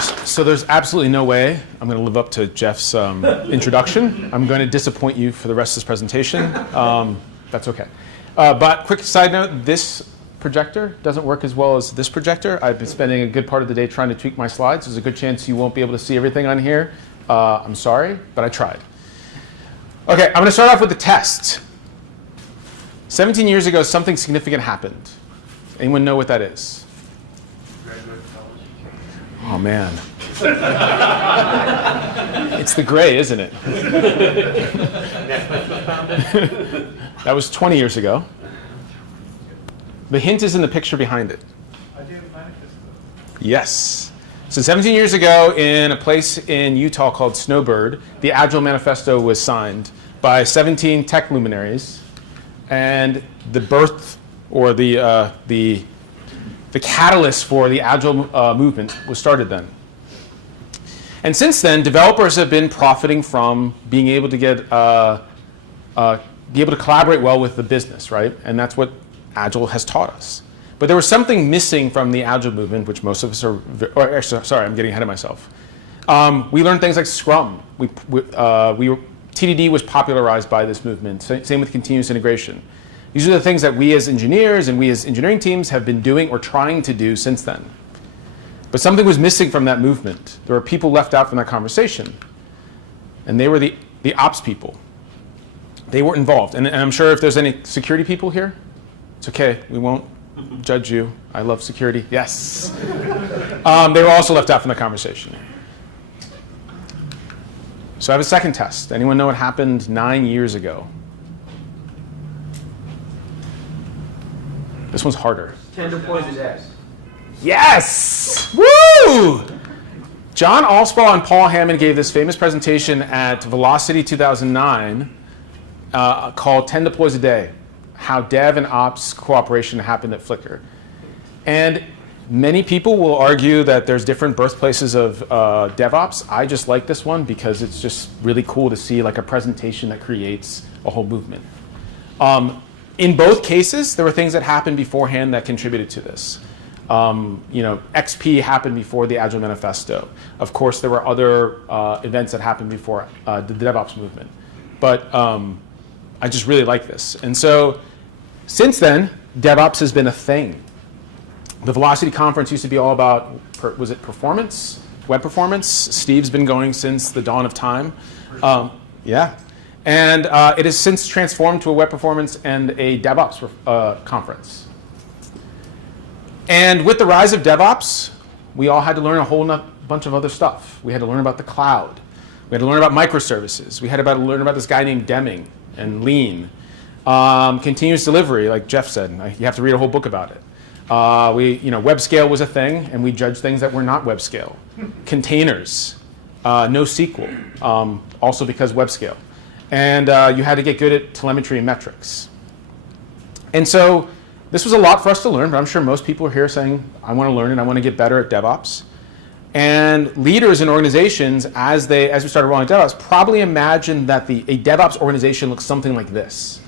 So there's absolutely no way I'm going to live up to Jeff's introduction. I'm going to disappoint you for the rest of this presentation. That's okay. But quick side note, this projector doesn't work as well as this projector. I've been spending a good part of the day trying to tweak my slides. There's a good chance you won't be able to see everything on here. I'm sorry, but I tried. Okay, I'm going to start off with the test. 17 years ago, something significant happened. Anyone know what that is? Oh, man. It's the gray, isn't it? That was 20 years ago. The hint is in the picture behind it. Yes. So 17 years ago, in a place in Utah called Snowbird, the Agile Manifesto was signed by 17 tech luminaries. And the birth, or the catalyst for the Agile movement was started then. And since then, developers have been profiting from being able to be able to collaborate well with the business, right? And that's what Agile has taught us. But there was something missing from the Agile movement, which most of us are, sorry, I'm getting ahead of myself. We learned things like Scrum. TDD was popularized by this movement. Same with continuous integration. These are the things that we as engineers and we as engineering teams have been doing or trying to do since then. But something was missing from that movement. There were people left out from that conversation. And they were the ops people. They weren't involved. And I'm sure if there's any security people here, it's okay. We won't judge you. I love security. Yes. They were also left out from the conversation. So I have a second test. Anyone know what happened 9 years ago? This one's harder. 10 deploys a day. Yes! Woo! John Allspaw and Paul Hammond gave this famous presentation at Velocity 2009 called 10 deploys a day, how dev and ops cooperation happened at Flickr. And many people will argue that there's different birthplaces of DevOps. I just like this one because it's just really cool to see like a presentation that creates a whole movement. In both cases, there were things that happened beforehand that contributed to this. XP happened before the Agile Manifesto. Of course, there were other events that happened before the DevOps movement. But I just really like this. And so since then, DevOps has been a thing. The Velocity conference used to be all about, was it performance? Web performance? Steve's been going since the dawn of time. Yeah. And it has since transformed to a web performance and a DevOps conference. And with the rise of DevOps, we all had to learn a whole bunch of other stuff. We had to learn about the cloud. We had to learn about microservices. We had to learn about this guy named Deming and Lean. Continuous delivery, like Jeff said. You have to read a whole book about it. Web scale was a thing, and we judged things that were not web scale. Containers, NoSQL, also because web scale. And you had to get good at telemetry and metrics. And so this was a lot for us to learn, but I'm sure most people are here saying, I want to learn and I want to get better at DevOps. And leaders in organizations, as we started rolling DevOps, probably imagined that a DevOps organization looks something like this.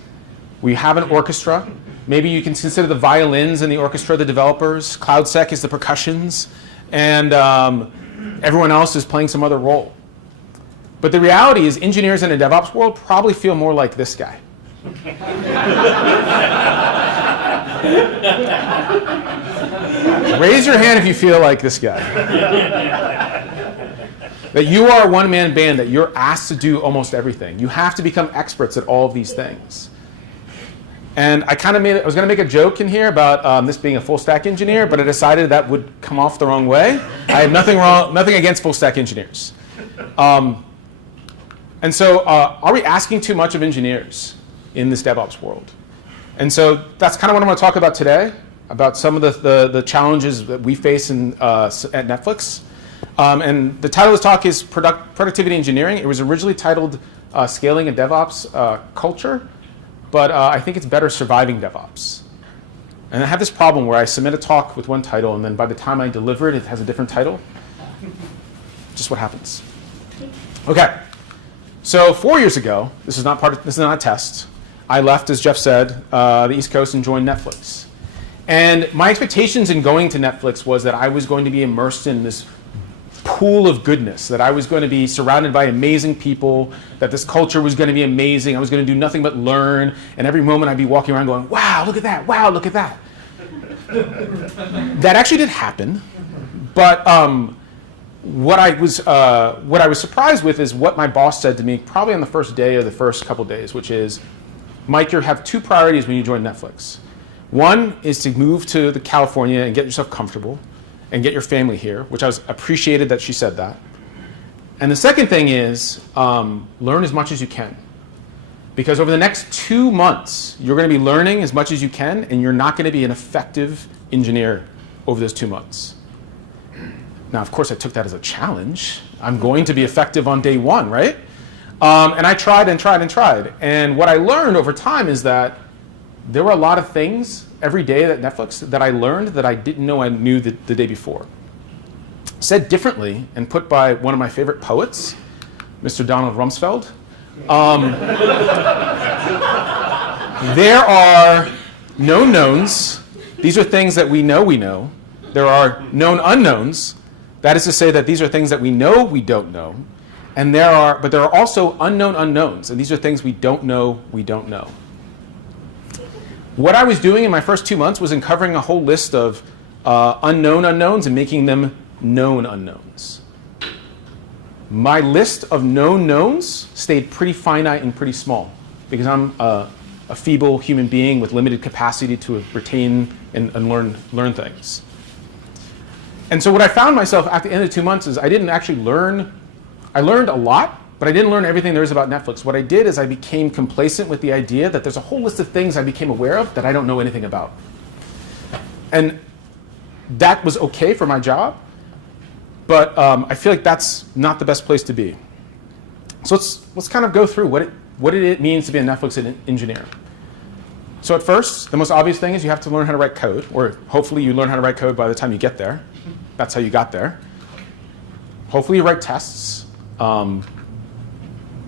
We have an orchestra. Maybe you can consider the violins in the orchestra the developers. CloudSec is the percussions. And everyone else is playing some other role. But the reality is engineers in a DevOps world probably feel more like this guy. Raise your hand if you feel like this guy. That you are a one-man band, that you're asked to do almost everything. You have to become experts at all of these things. And I was going to make a joke in here about this being a full-stack engineer, but I decided that would come off the wrong way. I have nothing against full-stack engineers. And so are we asking too much of engineers in this DevOps world? And so that's kind of what I'm going to talk about today, about some of the challenges that we face at Netflix. And the title of this talk is Productivity Engineering. It was originally titled Scaling a DevOps Culture, but I think it's better Surviving DevOps. And I have this problem where I submit a talk with one title, and then by the time I deliver it, it has a different title. Just what happens. Okay. So 4 years ago, this is not a test. I left, as Jeff said, the East Coast and joined Netflix. And my expectations in going to Netflix was that I was going to be immersed in this pool of goodness, that I was going to be surrounded by amazing people, that this culture was going to be amazing, I was going to do nothing but learn, and every moment I'd be walking around going, wow, look at that, wow, look at that. That actually did happen, but what I was surprised with is what my boss said to me probably on the first day or the first couple days, which is, Mike, you have two priorities when you join Netflix. One is to move to California and get yourself comfortable and get your family here, which I was appreciated that she said that. And the second thing is learn as much as you can. Because over the next 2 months, you're going to be learning as much as you can, and you're not going to be an effective engineer over those 2 months. Now, of course, I took that as a challenge. I'm going to be effective on day one, right? And I tried and tried and tried. And what I learned over time is that there were a lot of things every day at Netflix that I learned that I didn't know I knew the day before. Said differently and put by one of my favorite poets, Mr. Donald Rumsfeld, there are known knowns. These are things that we know we know. There are known unknowns. That is to say that these are things that we know we don't know. And there are also unknown unknowns. And these are things we don't know we don't know. What I was doing in my first 2 months was uncovering a whole list of unknown unknowns and making them known unknowns. My list of known knowns stayed pretty finite and pretty small because I'm a feeble human being with limited capacity to retain and learn things. And so what I found myself at the end of 2 months is I didn't actually learn. I learned a lot, but I didn't learn everything there is about Netflix. What I did is I became complacent with the idea that there's a whole list of things I became aware of that I don't know anything about. And that was okay for my job, but I feel like that's not the best place to be. So let's kind of go through what it means to be a Netflix engineer. So at first, the most obvious thing is you have to learn how to write code, or hopefully you learn how to write code by the time you get there. That's how you got there. Hopefully you write tests. We're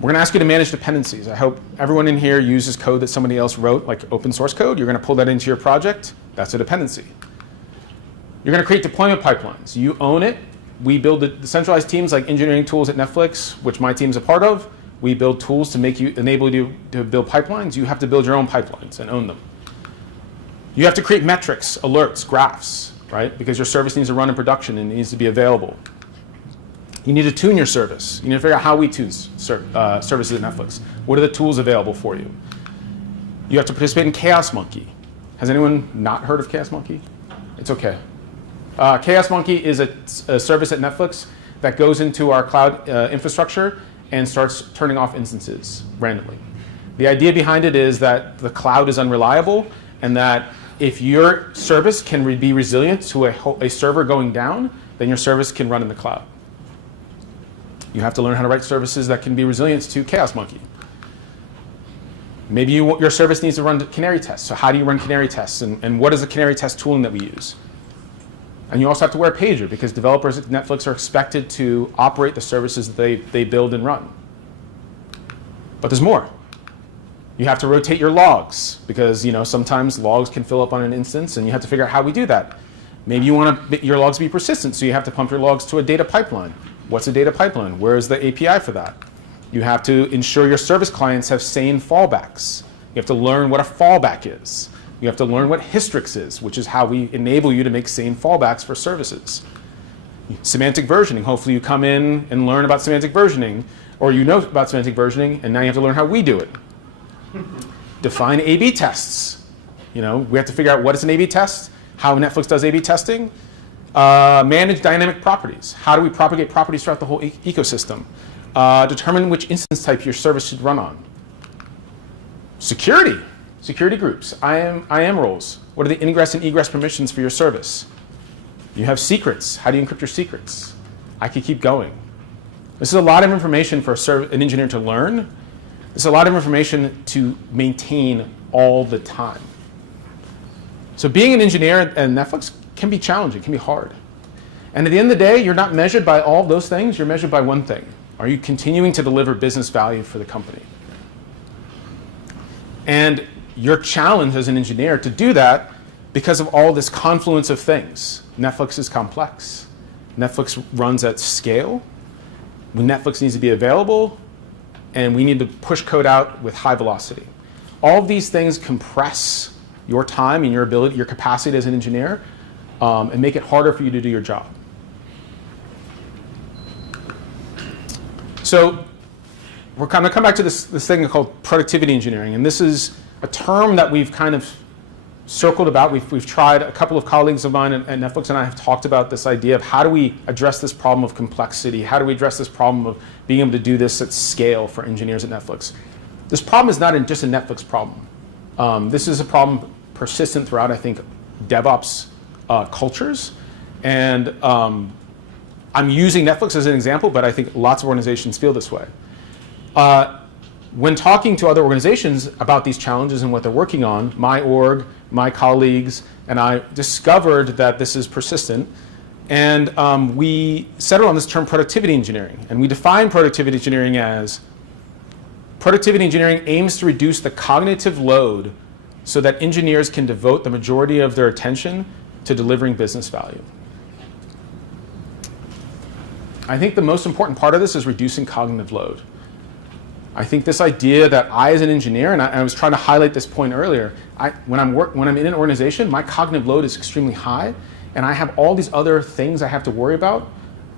going to ask you to manage dependencies. I hope everyone in here uses code that somebody else wrote, like open source code. You're going to pull that into your project. That's a dependency. You're going to create deployment pipelines. You own it. We build the centralized teams like engineering tools at Netflix, which my team's a part of. We build tools to enable you to build pipelines. You have to build your own pipelines and own them. You have to create metrics, alerts, graphs, right? Because your service needs to run in production and it needs to be available. You need to tune your service. You need to figure out how we tune services at Netflix. What are the tools available for you? You have to participate in Chaos Monkey. Has anyone not heard of Chaos Monkey? It's okay. Chaos Monkey is a service at Netflix that goes into our cloud infrastructure and starts turning off instances randomly. The idea behind it is that the cloud is unreliable and that if your service can be resilient to a server going down, then your service can run in the cloud. You have to learn how to write services that can be resilient to Chaos Monkey. Maybe your service needs to run canary tests. So how do you run canary tests? And what is the canary test tooling that we use? And you also have to wear a pager because developers at Netflix are expected to operate the services that they build and run. But there's more. You have to rotate your logs because sometimes logs can fill up on an instance and you have to figure out how we do that. Maybe you want your logs to be persistent, so you have to pump your logs to a data pipeline. What's a data pipeline? Where is the API for that? You have to ensure your service clients have sane fallbacks. You have to learn what a fallback is. You have to learn what Hystrix is, which is how we enable you to make sane fallbacks for services. Semantic versioning. Hopefully you come in and learn about semantic versioning, or you know about semantic versioning, and now you have to learn how we do it. Define A/B tests. We have to figure out what is an A/B test, how Netflix does A/B testing. Manage dynamic properties. How do we propagate properties throughout the whole ecosystem? Determine which instance type your service should run on. Security. Security groups. IAM roles. What are the ingress and egress permissions for your service? You have secrets. How do you encrypt your secrets? I could keep going. This is a lot of information for an engineer to learn. This is a lot of information to maintain all the time. So being an engineer at Netflix can be challenging, can be hard. And at the end of the day, you're not measured by all those things. You're measured by one thing. Are you continuing to deliver business value for the company? And you're challenged as an engineer to do that because of all this confluence of things. Netflix is complex. Netflix runs at scale. Netflix needs to be available, and we need to push code out with high velocity. All of these things compress your time and your ability, your capacity as an engineer, and make it harder for you to do your job. So we're going to come back to this thing called productivity engineering, and this is a term that we've kind of circled about. We've tried, a couple of colleagues of mine at Netflix and I have talked about this idea of how do we address this problem of complexity? How do we address this problem of being able to do this at scale for engineers at Netflix? This problem is not just a Netflix problem. This is a problem persistent throughout, I think, DevOps cultures. And I'm using Netflix as an example, but I think lots of organizations feel this way. When talking to other organizations about these challenges and what they're working on, my org, my colleagues, and I discovered that this is persistent. And we settled on this term productivity engineering. And we define productivity engineering as productivity engineering aims to reduce the cognitive load so that engineers can devote the majority of their attention to delivering business value. I think the most important part of this is reducing cognitive load. I think this idea that I, as an engineer, and I was trying to highlight this point earlier, when I'm in an organization, my cognitive load is extremely high, and I have all these other things I have to worry about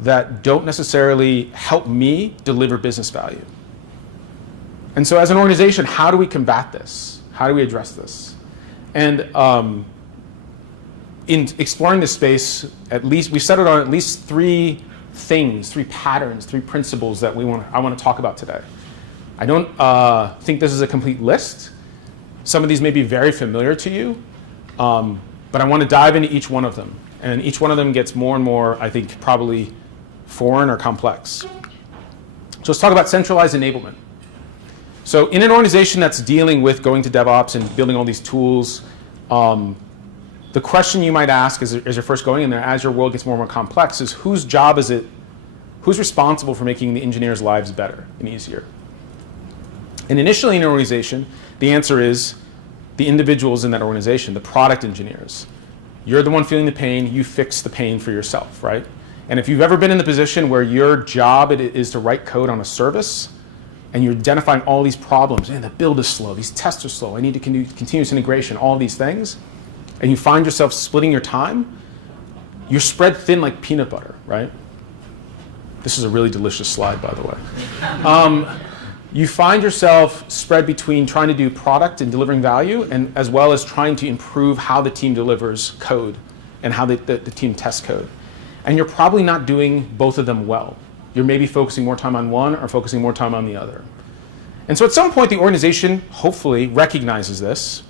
that don't necessarily help me deliver business value. And so as an organization, how do we combat this? How do we address this? And in exploring this space, we've settled on at least three things, three patterns, three principles that I want to talk about today. I don't think this is a complete list. Some of these may be very familiar to you, but I want to dive into each one of them. And each one of them gets more and more, I think, probably foreign or complex. So let's talk about centralized enablement. So in an organization that's dealing with going to DevOps and building all these tools, the question you might ask as you're first going in there, as your world gets more and more complex, is whose job is it, who's responsible for making the engineers' lives better and easier? And initially in an organization, the answer is the individuals in that organization, the product engineers. You're the one feeling the pain, you fix the pain for yourself, right? And if you've ever been in the position where your job is to write code on a service, and you're identifying all these problems, and the build is slow, these tests are slow, I need to do continuous integration, all these things, and you find yourself splitting your time, you're spread thin like peanut butter, right? This is a really delicious slide, by the way. You find yourself spread between trying to do product and delivering value, and as well as trying to improve how the team delivers code and how the team tests code. And you're probably not doing both of them well. You're maybe focusing more time on one or focusing more time on the other. And so at some point, the organization hopefully recognizes this,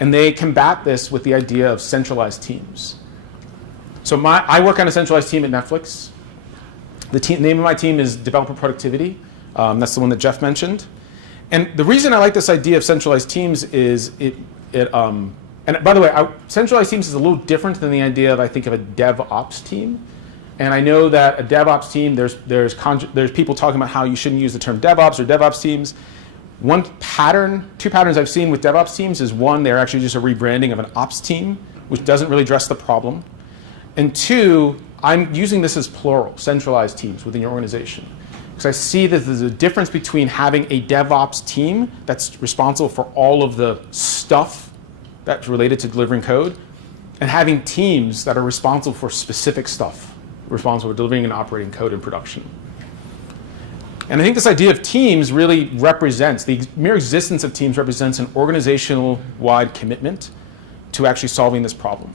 and they combat this with the idea of centralized teams. So I work on a centralized team at Netflix. The name of my team is Developer Productivity. That's the one that Jeff mentioned. And the reason I like this idea of centralized teams is and by the way, centralized teams is a little different than the idea of, I think, of a DevOps team. And I know that a DevOps team, there's people talking about how you shouldn't use the term DevOps or DevOps teams. Two patterns I've seen with DevOps teams is one, they're actually just a rebranding of an ops team, which doesn't really address the problem. And two, I'm using this as plural, centralized teams within your organization. Because I see that there's a difference between having a DevOps team that's responsible for all of the stuff that's related to delivering code, and having teams that are responsible for specific stuff, responsible for delivering and operating code in production. And I think this idea of teams really represents, the mere existence of teams represents an organizational-wide commitment to actually solving this problem.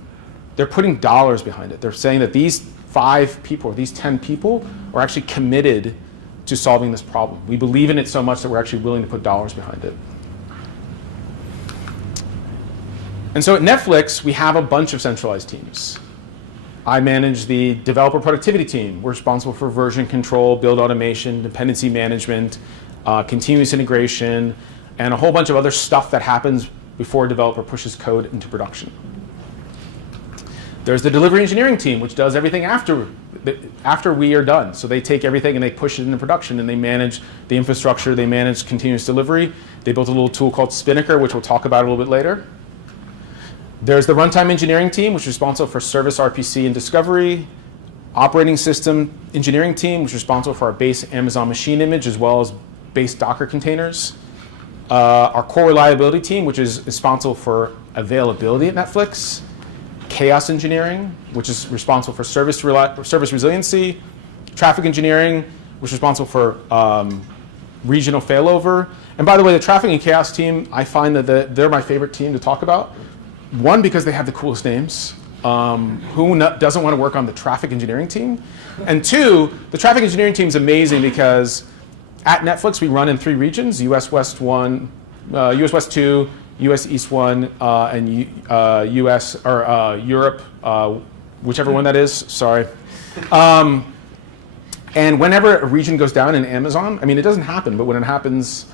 They're putting dollars behind it. They're saying that these 5 people or these 10 people are actually committed to solving this problem. We believe in it so much that we're actually willing to put dollars behind it. And so at Netflix, we have a bunch of centralized teams. I manage the developer productivity team. We're responsible for version control, build automation, dependency management, continuous integration, and a whole bunch of other stuff that happens before a developer pushes code into production. There's the delivery engineering team, which does everything after we are done. So they take everything and they push it into production, and they manage the infrastructure, they manage continuous delivery. They built a little tool called Spinnaker, which we'll talk about a little bit later. There's the runtime engineering team, which is responsible for service, RPC, and discovery. operating system engineering team, which is responsible for our base Amazon machine image as well as base Docker containers. Our core reliability team, which is responsible for availability at Netflix. Chaos engineering, which is responsible for service resiliency. Traffic engineering, which is responsible for regional failover. And by the way, the traffic and chaos team, I find that they're my favorite team to talk about. One, because they have the coolest names. Who doesn't want to work on the traffic engineering team? And two, the traffic engineering team is amazing because at Netflix we run in 3 regions: US West 1, US West 2, US East 1, and US or Europe, whichever one that is. Sorry. And whenever a region goes down in Amazon, I mean, it doesn't happen, but when it happens,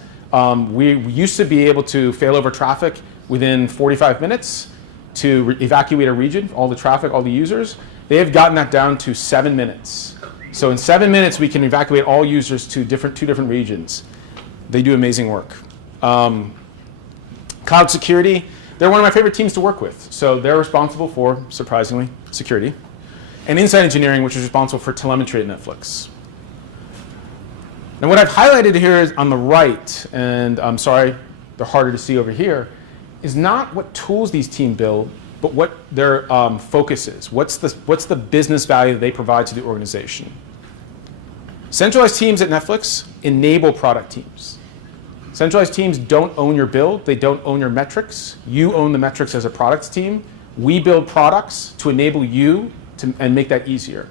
we used to be able to fail over traffic within 45 minutes to evacuate a region, all the traffic, all the users. They have gotten that down to 7 minutes. So in 7 minutes, we can evacuate all users to two different regions. They do amazing work. Cloud security, they're one of my favorite teams to work with. So they're responsible for, surprisingly, security. And insight engineering, which is responsible for telemetry at Netflix. Now what I've highlighted here is on the right, and I'm sorry, they're harder to see over here, is not what tools these teams build, but what their focus is. What's the business value that they provide to the organization? Centralized teams at Netflix enable product teams. Centralized teams don't own your build. They don't own your metrics. You own the metrics as a products team. We build products to enable you and make that easier.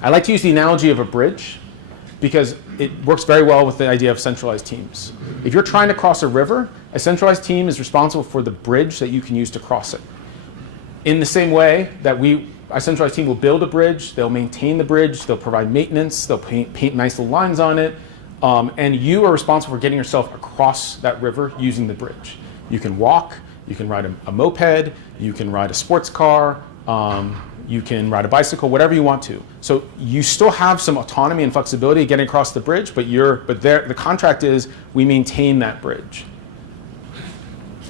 I like to use the analogy of a bridge because it works very well with the idea of centralized teams. If you're trying to cross a river, a centralized team is responsible for the bridge that you can use to cross it. In the same way that a centralized team will build a bridge, they'll maintain the bridge, they'll provide maintenance, they'll paint nice little lines on it, and you are responsible for getting yourself across that river using the bridge. You can walk, you can ride a moped, you can ride a sports car, you can ride a bicycle, whatever you want to. So you still have some autonomy and flexibility getting across the bridge, but the contract is we maintain that bridge.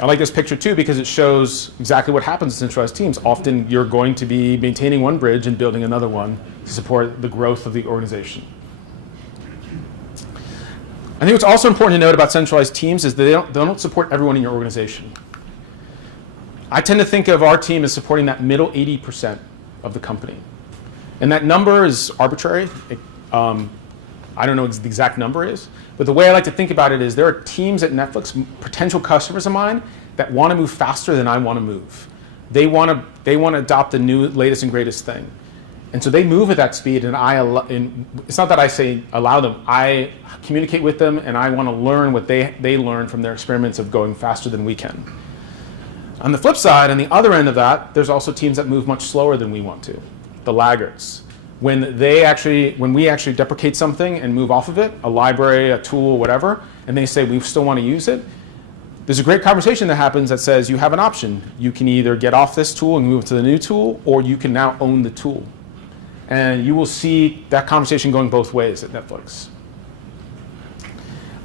I like this picture too because it shows exactly what happens in centralized teams. Often you're going to be maintaining one bridge and building another one to support the growth of the organization. I think what's also important to note about centralized teams is that they don't support everyone in your organization. I tend to think of our team as supporting that middle 80% of the company. And that number is arbitrary. I don't know what the exact number is. But the way I like to think about it is there are teams at Netflix, potential customers of mine, that want to move faster than I want to move. They want to adopt the new, latest and greatest thing. And so they move at that speed, and it's not that I say allow them. I communicate with them, and I want to learn what they learn from their experiments of going faster than we can. On the flip side, on the other end of that, there's also teams that move much slower than we want to, the laggards. When we actually deprecate something and move off of it, a library, a tool, whatever, and they say we still want to use it, there's a great conversation that happens that says you have an option. You can either get off this tool and move to the new tool, or you can now own the tool. And you will see that conversation going both ways at Netflix.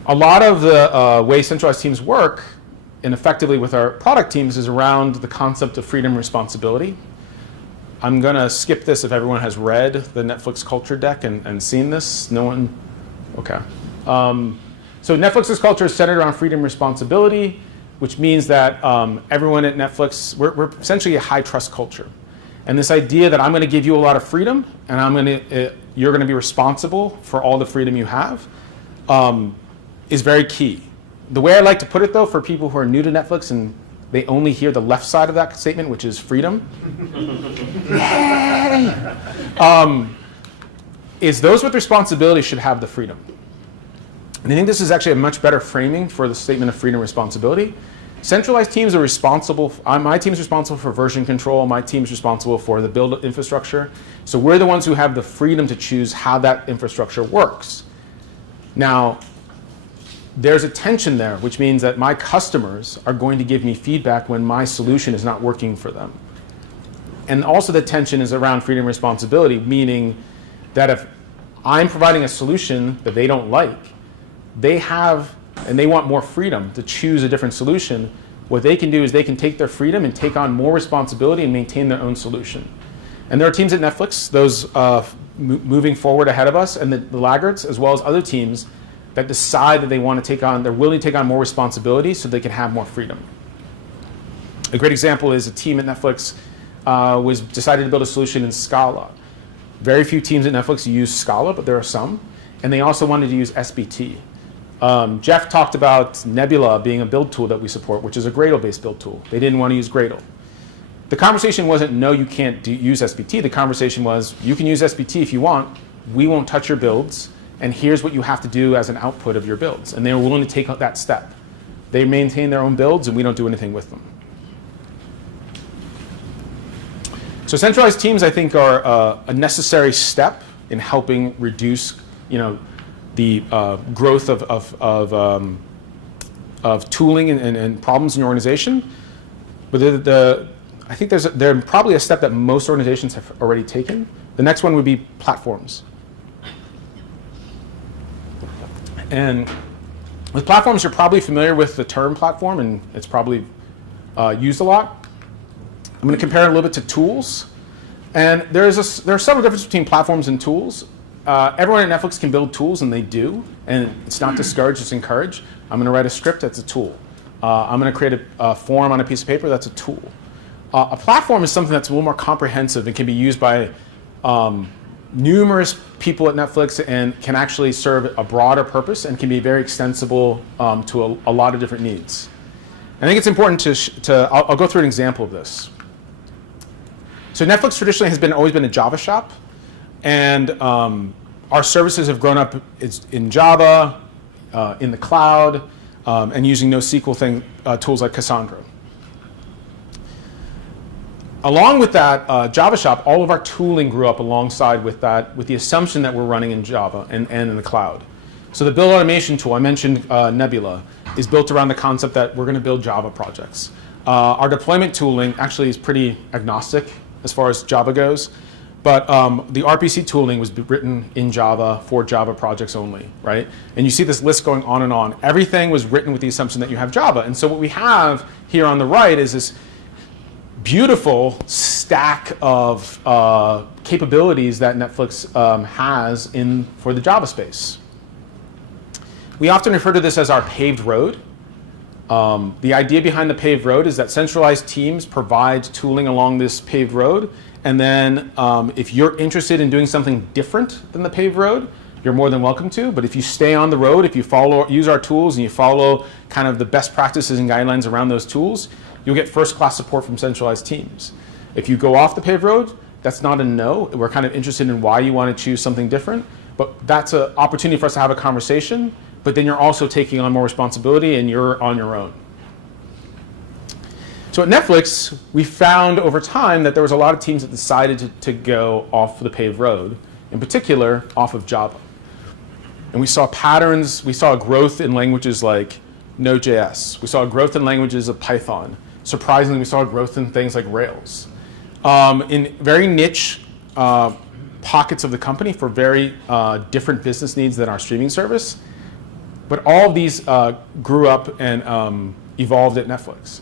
A lot of the way centralized teams work, and effectively with our product teams, is around the concept of freedom and responsibility. I'm going to skip this if everyone has read the Netflix culture deck and seen this. No one? Okay. So Netflix's culture is centered around freedom and responsibility, which means that everyone at Netflix, we're essentially a high trust culture. And this idea that I'm going to give you a lot of freedom and you're going to be responsible for all the freedom you have is very key. The way I like to put it, though, for people who are new to Netflix and they only hear the left side of that statement, which is freedom, is those with responsibility should have the freedom. And I think this is actually a much better framing for the statement of freedom and responsibility. Centralized teams are responsible. My team is responsible for version control. My team is responsible for the build infrastructure. So we're the ones who have the freedom to choose how that infrastructure works. Now, there's a tension there, which means that my customers are going to give me feedback when my solution is not working for them. And also the tension is around freedom and responsibility, meaning that if I'm providing a solution that they don't like, they have, and they want more freedom to choose a different solution, what they can do is they can take their freedom and take on more responsibility and maintain their own solution. And there are teams at Netflix, those moving forward ahead of us, and the laggards, as well as other teams that decide that they want to take on, they're willing to take on more responsibility so they can have more freedom. A great example is a team at Netflix was decided to build a solution in Scala. Very few teams at Netflix use Scala, but there are some. And they also wanted to use SBT. Jeff talked about Nebula being a build tool that we support, which is a Gradle-based build tool. They didn't want to use Gradle. The conversation wasn't, no, you can't use SBT. The conversation was, you can use SBT if you want. We won't touch your builds. And here's what you have to do as an output of your builds. And they were willing to take that step. They maintain their own builds, and we don't do anything with them. So centralized teams, I think, are a necessary step in helping reduce, the growth of tooling and problems in your organization. But I think they're probably a step that most organizations have already taken. The next one would be platforms. And with platforms, you're probably familiar with the term platform, and it's probably used a lot. I'm going to compare it a little bit to tools. And there are several differences between platforms and tools. Everyone at Netflix can build tools, and they do. And it's not discouraged, it's encouraged. I'm going to write a script, that's a tool. I'm going to create a form on a piece of paper, that's a tool. A platform is something that's a little more comprehensive and can be used by numerous people at Netflix and can actually serve a broader purpose and can be very extensible to a lot of different needs. I think it's important I'll go through an example of this. So Netflix traditionally has always been a Java shop, and our services have grown up in Java, in the cloud, and using NoSQL tools like Cassandra. Along with that Java shop, all of our tooling grew up alongside with that, with the assumption that we're running in Java and in the cloud. So the build automation tool, I mentioned Nebula, is built around the concept that we're going to build Java projects. Our deployment tooling actually is pretty agnostic as far as Java goes. But the RPC tooling was written in Java for Java projects only, right? And you see this list going on and on. Everything was written with the assumption that you have Java. And so what we have here on the right is this beautiful stack of capabilities that Netflix has for the Java space. We often refer to this as our paved road. The idea behind the paved road is that centralized teams provide tooling along this paved road. And then if you're interested in doing something different than the paved road, you're more than welcome to. But if you stay on the road, if you use our tools and you follow kind of the best practices and guidelines around those tools, you'll get first-class support from centralized teams. If you go off the paved road, that's not a no. We're kind of interested in why you want to choose something different. But that's an opportunity for us to have a conversation. But then you're also taking on more responsibility and you're on your own. So at Netflix, we found over time that there was a lot of teams that decided to go off the paved road, in particular off of Java. And we saw patterns, we saw a growth in languages like Node.js. We saw a growth in languages of Python. Surprisingly, we saw a growth in things like Rails. In very niche pockets of the company for very different business needs than our streaming service. But all of these grew up and evolved at Netflix.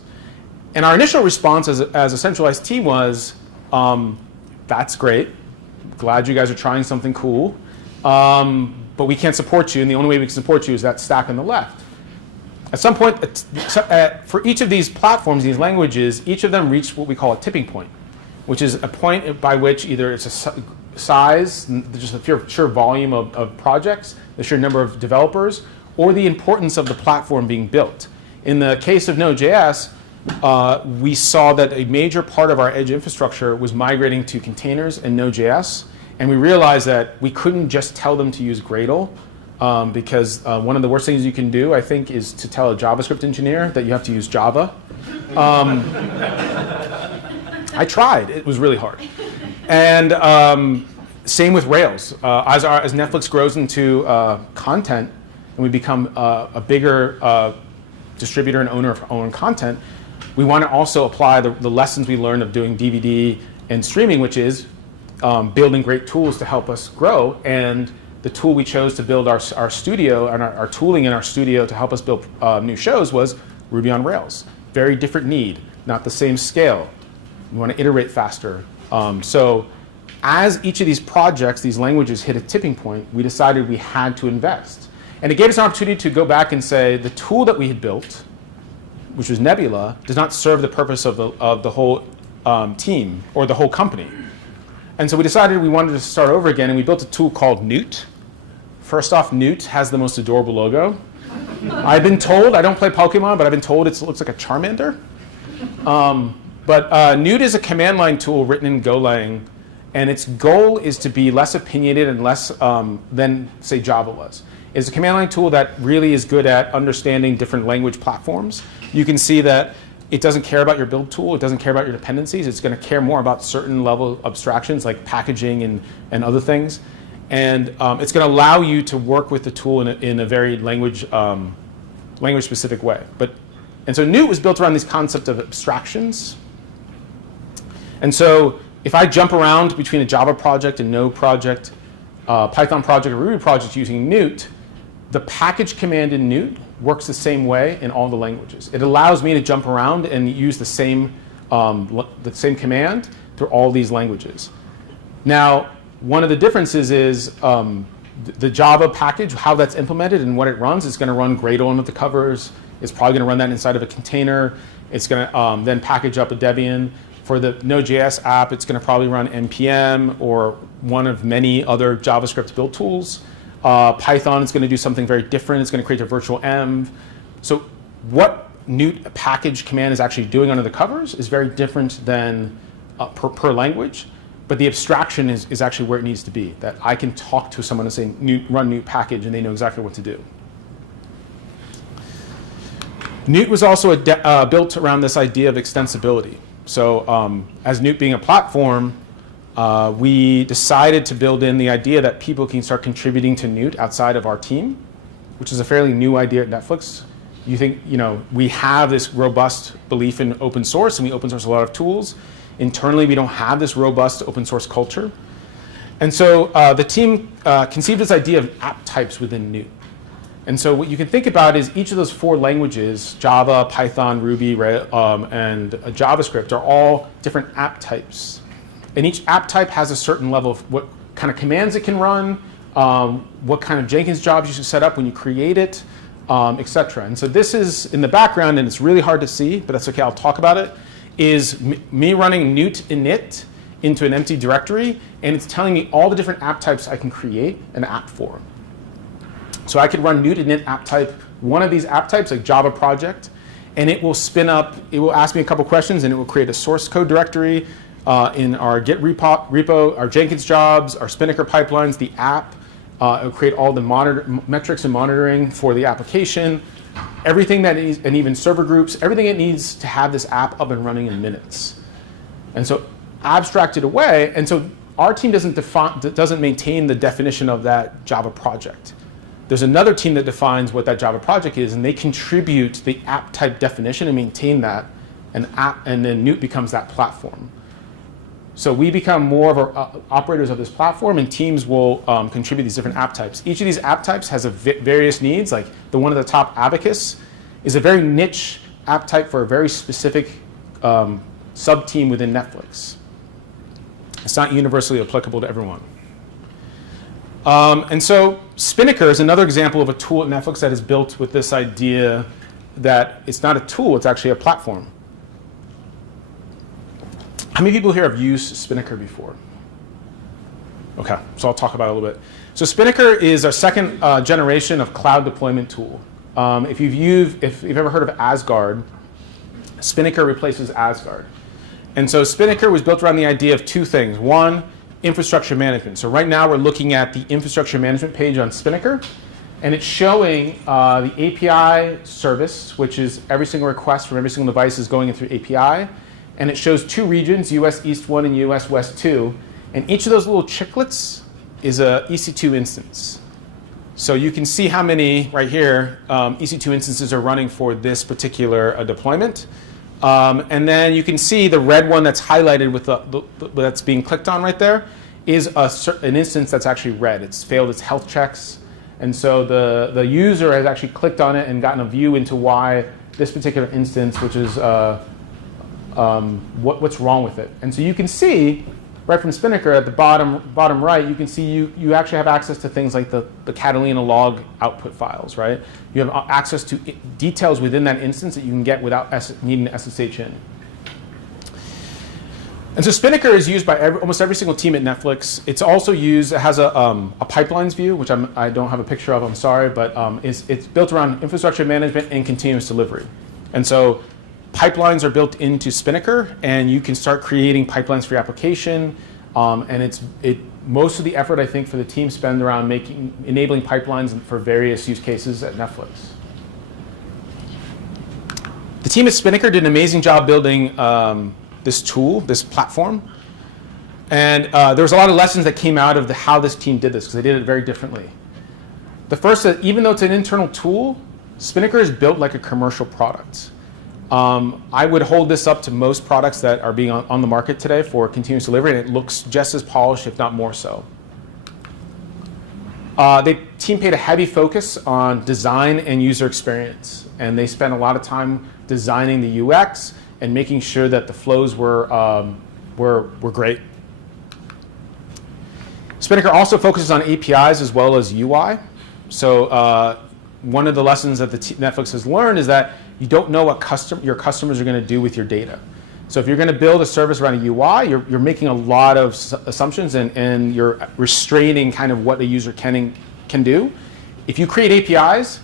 And our initial response as a centralized team was, that's great. Glad you guys are trying something cool. But we can't support you, and the only way we can support you is that stack on the left. At some point, for each of these platforms, these languages, each of them reached what we call a tipping point, which is a point by which either it's a size, just a sheer volume of projects, the sheer number of developers, or the importance of the platform being built. In the case of Node.js, we saw that a major part of our edge infrastructure was migrating to containers and Node.js, and we realized that we couldn't just tell them to use Gradle, because one of the worst things you can do, I think, is to tell a JavaScript engineer that you have to use Java. I tried. It was really hard. And same with Rails. As Netflix grows into content, and we become a bigger distributor and owner of our own content, we want to also apply the lessons we learned of doing DVD and streaming, which is building great tools to help us grow. And the tool we chose to build our studio and our tooling in our studio to help us build new shows was Ruby on Rails. Very different need, not the same scale. We want to iterate faster. So as each of these projects, these languages hit a tipping point, we decided we had to invest. And it gave us an opportunity to go back and say the tool that we had built, which was Nebula, does not serve the purpose of the whole team or the whole company. And so we decided we wanted to start over again, and we built a tool called Newt. First off, Newt has the most adorable logo. I've been told, I don't play Pokemon, but I've been told it looks like a Charmander. But Newt is a command line tool written in Golang, and its goal is to be less opinionated and less than, say, Java was. It's a command line tool that really is good at understanding different language platforms. You can see that it doesn't care about your build tool. It doesn't care about your dependencies. It's going to care more about certain level abstractions like packaging and other things. And it's going to allow you to work with the tool in a very language-specific way. And so Newt was built around this concept of abstractions. And so if I jump around between a Java project, a Node project, Python project, or Ruby project using Newt, the package command in Newt works the same way in all the languages. It allows me to jump around and use the same command through all these languages. Now, one of the differences is the Java package, how that's implemented and what it runs. It's going to run Gradle under the covers. It's probably going to run that inside of a container. It's going to then package up a Debian. For the Node.js app, it's going to probably run NPM or one of many other JavaScript build tools. Python is going to do something very different. It's going to create a virtual env. So what Newt package command is actually doing under the covers is very different than per language. But the abstraction is actually where it needs to be, that I can talk to someone and say, run Newt package, and they know exactly what to do. Newt was also built around this idea of extensibility. So as Newt being a platform, we decided to build in the idea that people can start contributing to Newt outside of our team, which is a fairly new idea at Netflix. You think, we have this robust belief in open source, and we open source a lot of tools. Internally, we don't have this robust open source culture. And so the team conceived this idea of app types within Newt. And so what you can think about is each of those four languages, Java, Python, Ruby, and JavaScript, are all different app types. And each app type has a certain level of what kind of commands it can run, what kind of Jenkins jobs you should set up when you create it, et cetera. And so this is in the background, and it's really hard to see, but that's OK, I'll talk about it, is me running Newt init into an empty directory, and it's telling me all the different app types I can create an app for. So I could run Newt init app type, one of these app types, like Java project, and it will spin up, it will ask me a couple questions, and it will create a source code directory in our Git repo, our Jenkins jobs, our Spinnaker pipelines, the app. It will create all the metrics and monitoring for the application, everything that needs, and even server groups, everything it needs to have this app up and running in minutes. And so abstracted away, and so our team doesn't maintain the definition of that Java project. There's another team that defines what that Java project is, and they contribute the app type definition and maintain that, and then Newt becomes that platform. So we become more of our operators of this platform, and teams will contribute these different app types. Each of these app types has various needs. Like the one at the top, Abacus, is a very niche app type for a very specific sub-team within Netflix. It's not universally applicable to everyone. And so Spinnaker is another example of a tool at Netflix that is built with this idea that it's not a tool, it's actually a platform. How many people here have used Spinnaker before? OK, so I'll talk about it a little bit. So Spinnaker is our second generation of cloud deployment tool. If you've ever heard of Asgard, Spinnaker replaces Asgard. And so Spinnaker was built around the idea of two things. One, infrastructure management. So right now we're looking at the infrastructure management page on Spinnaker, and it's showing the API service, which is every single request from every single device is going in through API. And it shows two regions, US East 1 and US West 2. And each of those little chiclets is a EC2 instance. So you can see how many, right here, EC2 instances are running for this particular deployment. And then you can see the red one that's highlighted with that's being clicked on right there is an instance that's actually red. It's failed its health checks. And so the user has actually clicked on it and gotten a view into why this particular instance, which is what's wrong with it. And so you can see right from Spinnaker at the bottom right, you can see you actually have access to things like the Catalina log output files, right? You have access to details within that instance that you can get without needing to SSH in. And so Spinnaker is used by almost every single team at Netflix. It's also used, it has a pipelines view, which I don't have a picture of, I'm sorry, but it's built around infrastructure management and continuous delivery. And so pipelines are built into Spinnaker, and you can start creating pipelines for your application. And most of the effort, I think, for the team spend around enabling pipelines for various use cases at Netflix. The team at Spinnaker did an amazing job building this tool, this platform. And there was a lot of lessons that came out of how this team did this, because they did it very differently. The first, even though it's an internal tool, Spinnaker is built like a commercial product. I would hold this up to most products that are being on the market today for continuous delivery, and it looks just as polished, if not more so. The team paid a heavy focus on design and user experience, and they spent a lot of time designing the UX and making sure that the flows were great. Spinnaker also focuses on APIs as well as UI. So one of the lessons that Netflix has learned is that you don't know what your customers are going to do with your data. So if you're going to build a service around a UI, you're making a lot of assumptions and you're restraining kind of what a user can do. If you create APIs,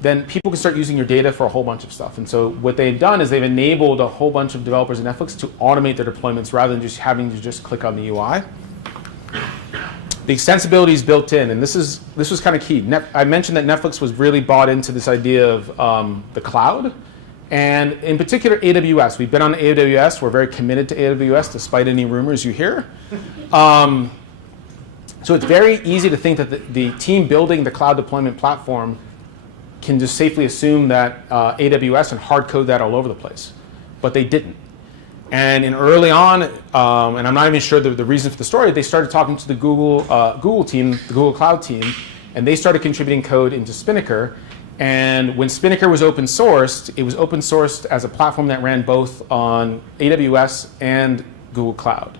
then people can start using your data for a whole bunch of stuff. And so what they've done is they've enabled a whole bunch of developers at Netflix to automate their deployments rather than just having to just click on the UI. The extensibility is built in, and this was kind of key. I mentioned that Netflix was really bought into this idea of the cloud, and in particular AWS. We've been on AWS. We're very committed to AWS, despite any rumors you hear. So it's very easy to think that the team building the cloud deployment platform can just safely assume that AWS and hard code that all over the place, but they didn't. And early on, and I'm not even sure the reason for the story, they started talking to the Google team, the Google Cloud team, and they started contributing code into Spinnaker. And when Spinnaker was open sourced, it was open sourced as a platform that ran both on AWS and Google Cloud.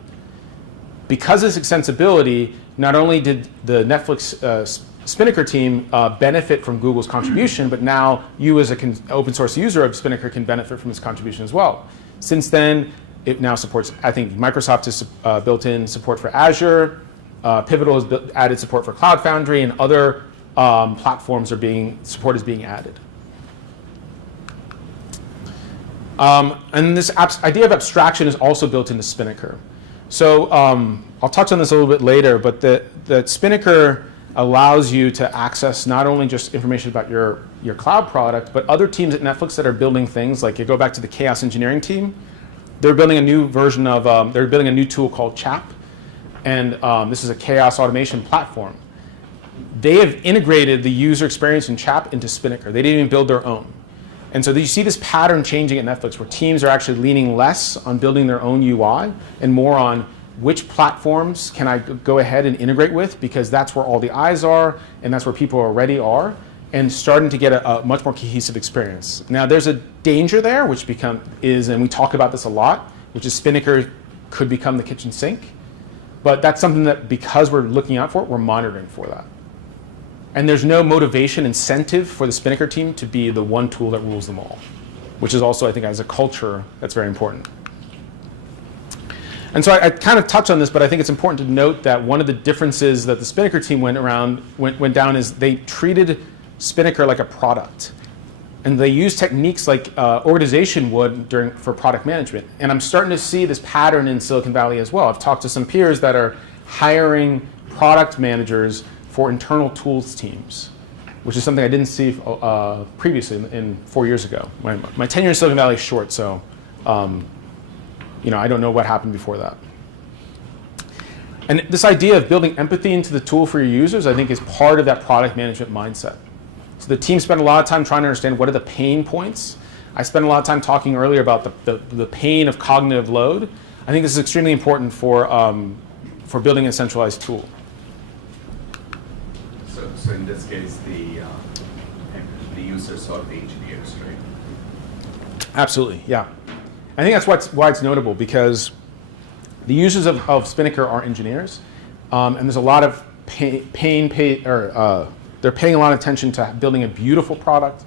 Because of this extensibility, not only did the Netflix Spinnaker team benefit from Google's contribution, but now you as an open source user of Spinnaker can benefit from its contribution as well. Since then, it now supports, I think Microsoft has built in support for Azure, Pivotal has added support for Cloud Foundry, and other platforms support is being added. And this idea of abstraction is also built into Spinnaker. So I'll touch on this a little bit later, but that Spinnaker allows you to access not only just information about your cloud product, but other teams at Netflix that are building things. Like you go back to the chaos engineering team, they're building a new version of, they're building a new tool called CHAP, and this is a chaos automation platform. They have integrated the user experience in CHAP into Spinnaker. They didn't even build their own. And so you see this pattern changing at Netflix where teams are actually leaning less on building their own UI and more on which platforms can I go ahead and integrate with, because that's where all the eyes are and that's where people already are, and starting to get a much more cohesive experience. Now there's a danger there, which and we talk about this a lot, which is Spinnaker could become the kitchen sink. But that's something that, because we're looking out for it, we're monitoring for that. And there's no motivation, incentive for the Spinnaker team to be the one tool that rules them all, which is also, I think, as a culture, that's very important. And so I kind of touch on this, but I think it's important to note that one of the differences that the Spinnaker team went down is they treated Spinnaker like a product. And they used techniques like organization would for product management. And I'm starting to see this pattern in Silicon Valley as well. I've talked to some peers that are hiring product managers for internal tools teams, which is something I didn't see previously in 4 years ago. My tenure in Silicon Valley is short, so I don't know what happened before that. And this idea of building empathy into the tool for your users, I think, is part of that product management mindset. So the team spent a lot of time trying to understand what are the pain points. I spent a lot of time talking earlier about the pain of cognitive load. I think this is extremely important for building a centralized tool. So in this case, the users are the engineers, right? Absolutely, yeah. I think that's why it's notable, because The users of Spinnaker are engineers, and there's a lot of they're paying a lot of attention to building a beautiful product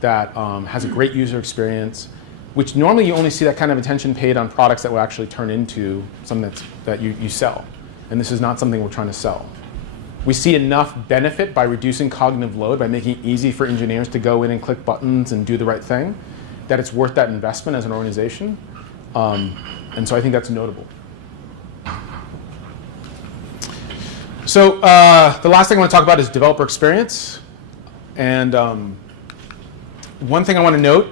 that has a great user experience, which normally you only see that kind of attention paid on products that will actually turn into something that you sell. And this is not something we're trying to sell. We see enough benefit by reducing cognitive load, by making it easy for engineers to go in and click buttons and do the right thing, that it's worth that investment as an organization. And so I think that's notable. So the last thing I want to talk about is developer experience. And one thing I want to note,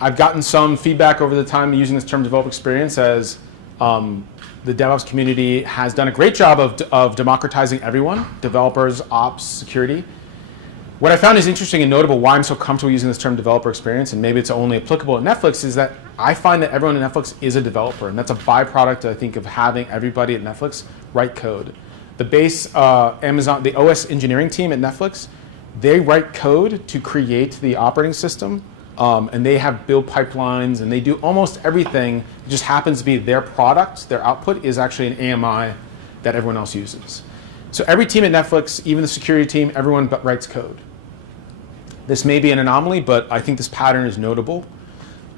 I've gotten some feedback over the time using this term developer experience as the DevOps community has done a great job of democratizing everyone, developers, ops, security. What I found is interesting and notable why I'm so comfortable using this term developer experience, and maybe it's only applicable at Netflix, is that I find that everyone at Netflix is a developer, and that's a byproduct, I think, of having everybody at Netflix write code. The base the OS engineering team at Netflix, they write code to create the operating system, and they have build pipelines, and they do almost everything. It just happens to be their product, their output is actually an AMI that everyone else uses. So every team at Netflix, even the security team, everyone writes code. This may be an anomaly, but I think this pattern is notable.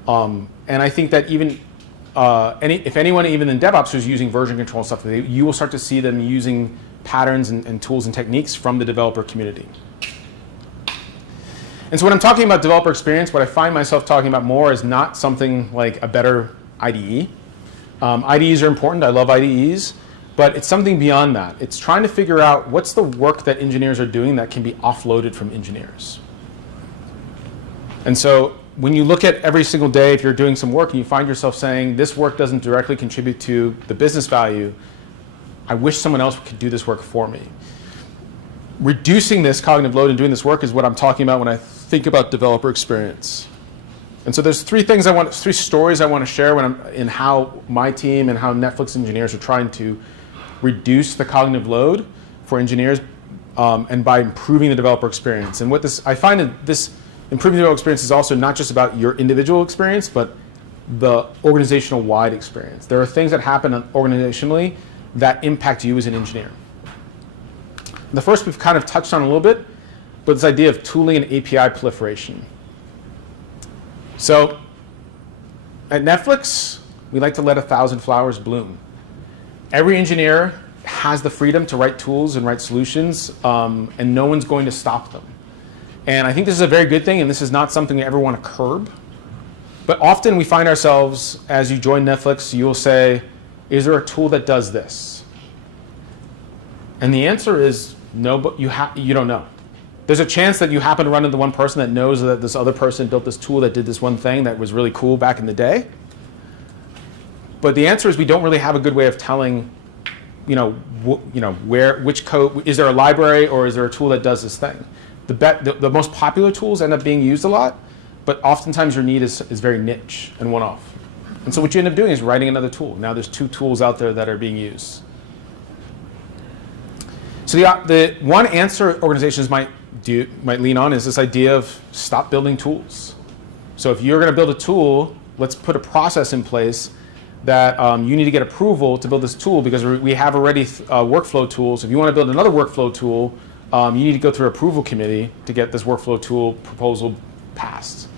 And I think that even if anyone, even in DevOps, who's using version control stuff, you will start to see them using patterns and tools and techniques from the developer community. And so when I'm talking about developer experience, what I find myself talking about more is not something like a better IDE. IDEs are important. I love IDEs. But it's something beyond that. It's trying to figure out what's the work that engineers are doing that can be offloaded from engineers. And so when you look at every single day, if you're doing some work and you find yourself saying, this work doesn't directly contribute to the business value, I wish someone else could do this work for me. Reducing this cognitive load and doing this work is what I'm talking about when I think about developer experience. And so there's three stories I want to share in how my team and how Netflix engineers are trying to reduce the cognitive load for engineers and by improving the developer experience. And I find that this improving the developer experience is also not just about your individual experience, but the organizational wide experience. There are things that happen organizationally that impact you as an engineer. The first we've kind of touched on a little bit, but this idea of tooling and API proliferation. So at Netflix, we like to let 1,000 flowers bloom. Every engineer has the freedom to write tools and write solutions, and no one's going to stop them. And I think this is a very good thing, and this is not something we ever want to curb. But often we find ourselves, as you join Netflix, you'll say, is there a tool that does this? And the answer is no, but you don't know. There's a chance that you happen to run into one person that knows that this other person built this tool that did this one thing that was really cool back in the day. But the answer is we don't really have a good way of telling, which code, is there a library or is there a tool that does this thing? The most popular tools end up being used a lot, but oftentimes your need is very niche and one-off. And so what you end up doing is writing another tool. Now there's 2 tools out there that are being used. So the one answer organizations might lean on is this idea of stop building tools. So if you're going to build a tool, let's put a process in place that you need to get approval to build this tool because we have already workflow tools. If you want to build another workflow tool, you need to go through an approval committee to get this workflow tool proposal passed.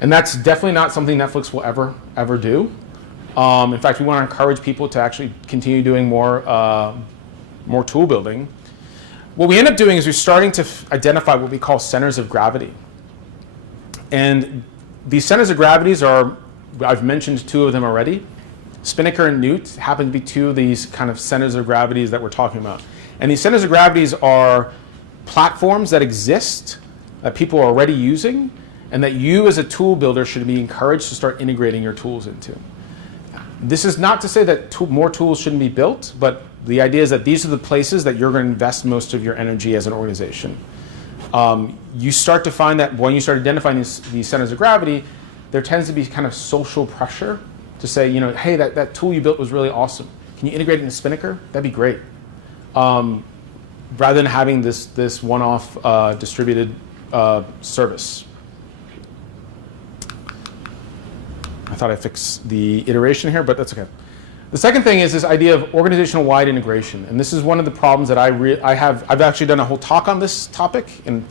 And that's definitely not something Netflix will ever do. In fact, we want to encourage people to actually continue doing more tool building. What we end up doing is we're starting to identify what we call centers of gravity. And these centers of gravities are, I've mentioned 2 of them already. Spinnaker and Newt happen to be 2 of these kind of centers of gravities that we're talking about. And these centers of gravities are platforms that exist, that people are already using, and that you as a tool builder should be encouraged to start integrating your tools into. This is not to say that more tools shouldn't be built, but the idea is that these are the places that you're going to invest most of your energy as an organization. You start to find that when you start identifying these centers of gravity, there tends to be kind of social pressure to say, hey, that tool you built was really awesome. Can you integrate it into Spinnaker? That'd be great. Rather than having this one-off distributed service. I thought I fixed the iteration here, but that's okay. The second thing is this idea of organizational-wide integration, and this is one of the problems that I've actually done a whole talk on this topic, and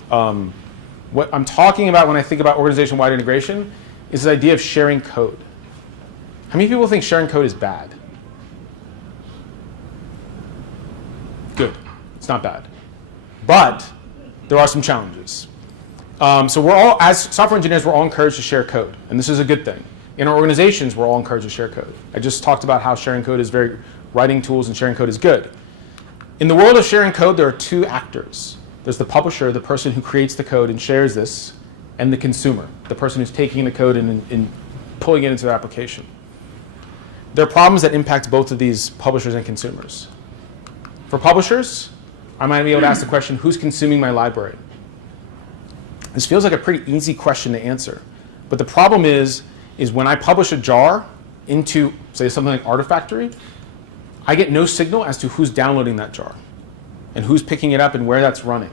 what I'm talking about when I think about organization-wide integration is this idea of sharing code. How many people think sharing code is bad? Good. It's not bad. But there are some challenges. So we're all, as software engineers, we're all encouraged to share code, and this is a good thing. In our organizations, we're all encouraged to share code. I just talked about how sharing code is writing tools and sharing code is good. In the world of sharing code, there are two actors. There's the publisher, the person who creates the code and shares this, and the consumer, the person who's taking the code and pulling it into their application. There are problems that impact both of these publishers and consumers. For publishers, I might be able to ask the question, who's consuming my library? This feels like a pretty easy question to answer. But the problem is when I publish a jar into, say, something like Artifactory, I get no signal as to who's downloading that jar and who's picking it up and where that's running.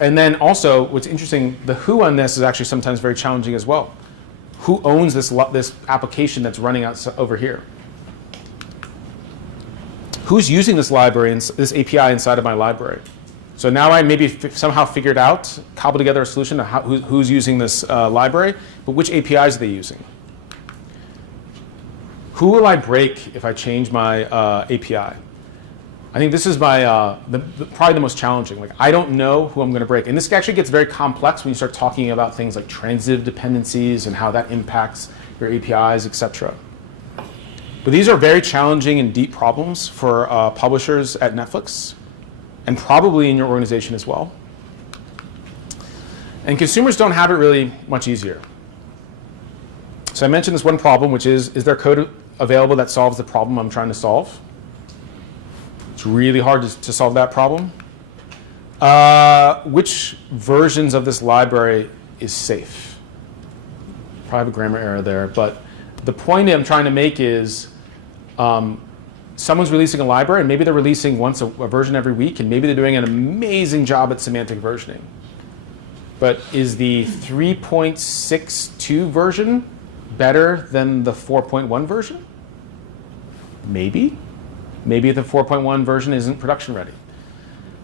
And then also, what's interesting, the who on this is actually sometimes very challenging as well. Who owns this application that's running out over here? Who's using this library, this API inside of my library? So now I maybe somehow figured out, cobbled together a solution to who's using this library, but which APIs are they using? Who will I break if I change my API? I think this is probably the most challenging. Like, I don't know who I'm going to break. And this actually gets very complex when you start talking about things like transitive dependencies and how that impacts your APIs, etc. But these are very challenging and deep problems for publishers at Netflix, and probably in your organization as well. And consumers don't have it really much easier. So I mentioned this one problem, which is there code available that solves the problem I'm trying to solve? It's really hard to solve that problem. Which versions of this library is safe? Probably have a grammar error there, but the point I'm trying to make is someone's releasing a library, and maybe they're releasing once a version every week, and maybe they're doing an amazing job at semantic versioning. But is the 3.62 version better than the 4.1 version? Maybe. Maybe the 4.1 version isn't production ready.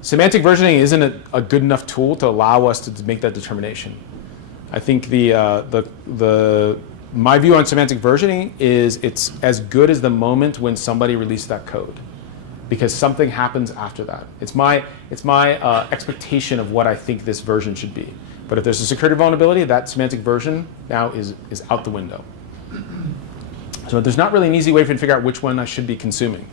Semantic versioning isn't a good enough tool to allow us to make that determination. I think my view on semantic versioning is it's as good as the moment when somebody released that code, because something happens after that. It's my expectation of what I think this version should be. But if there's a security vulnerability, that semantic version now is out the window. So there's not really an easy way for me to figure out which one I should be consuming.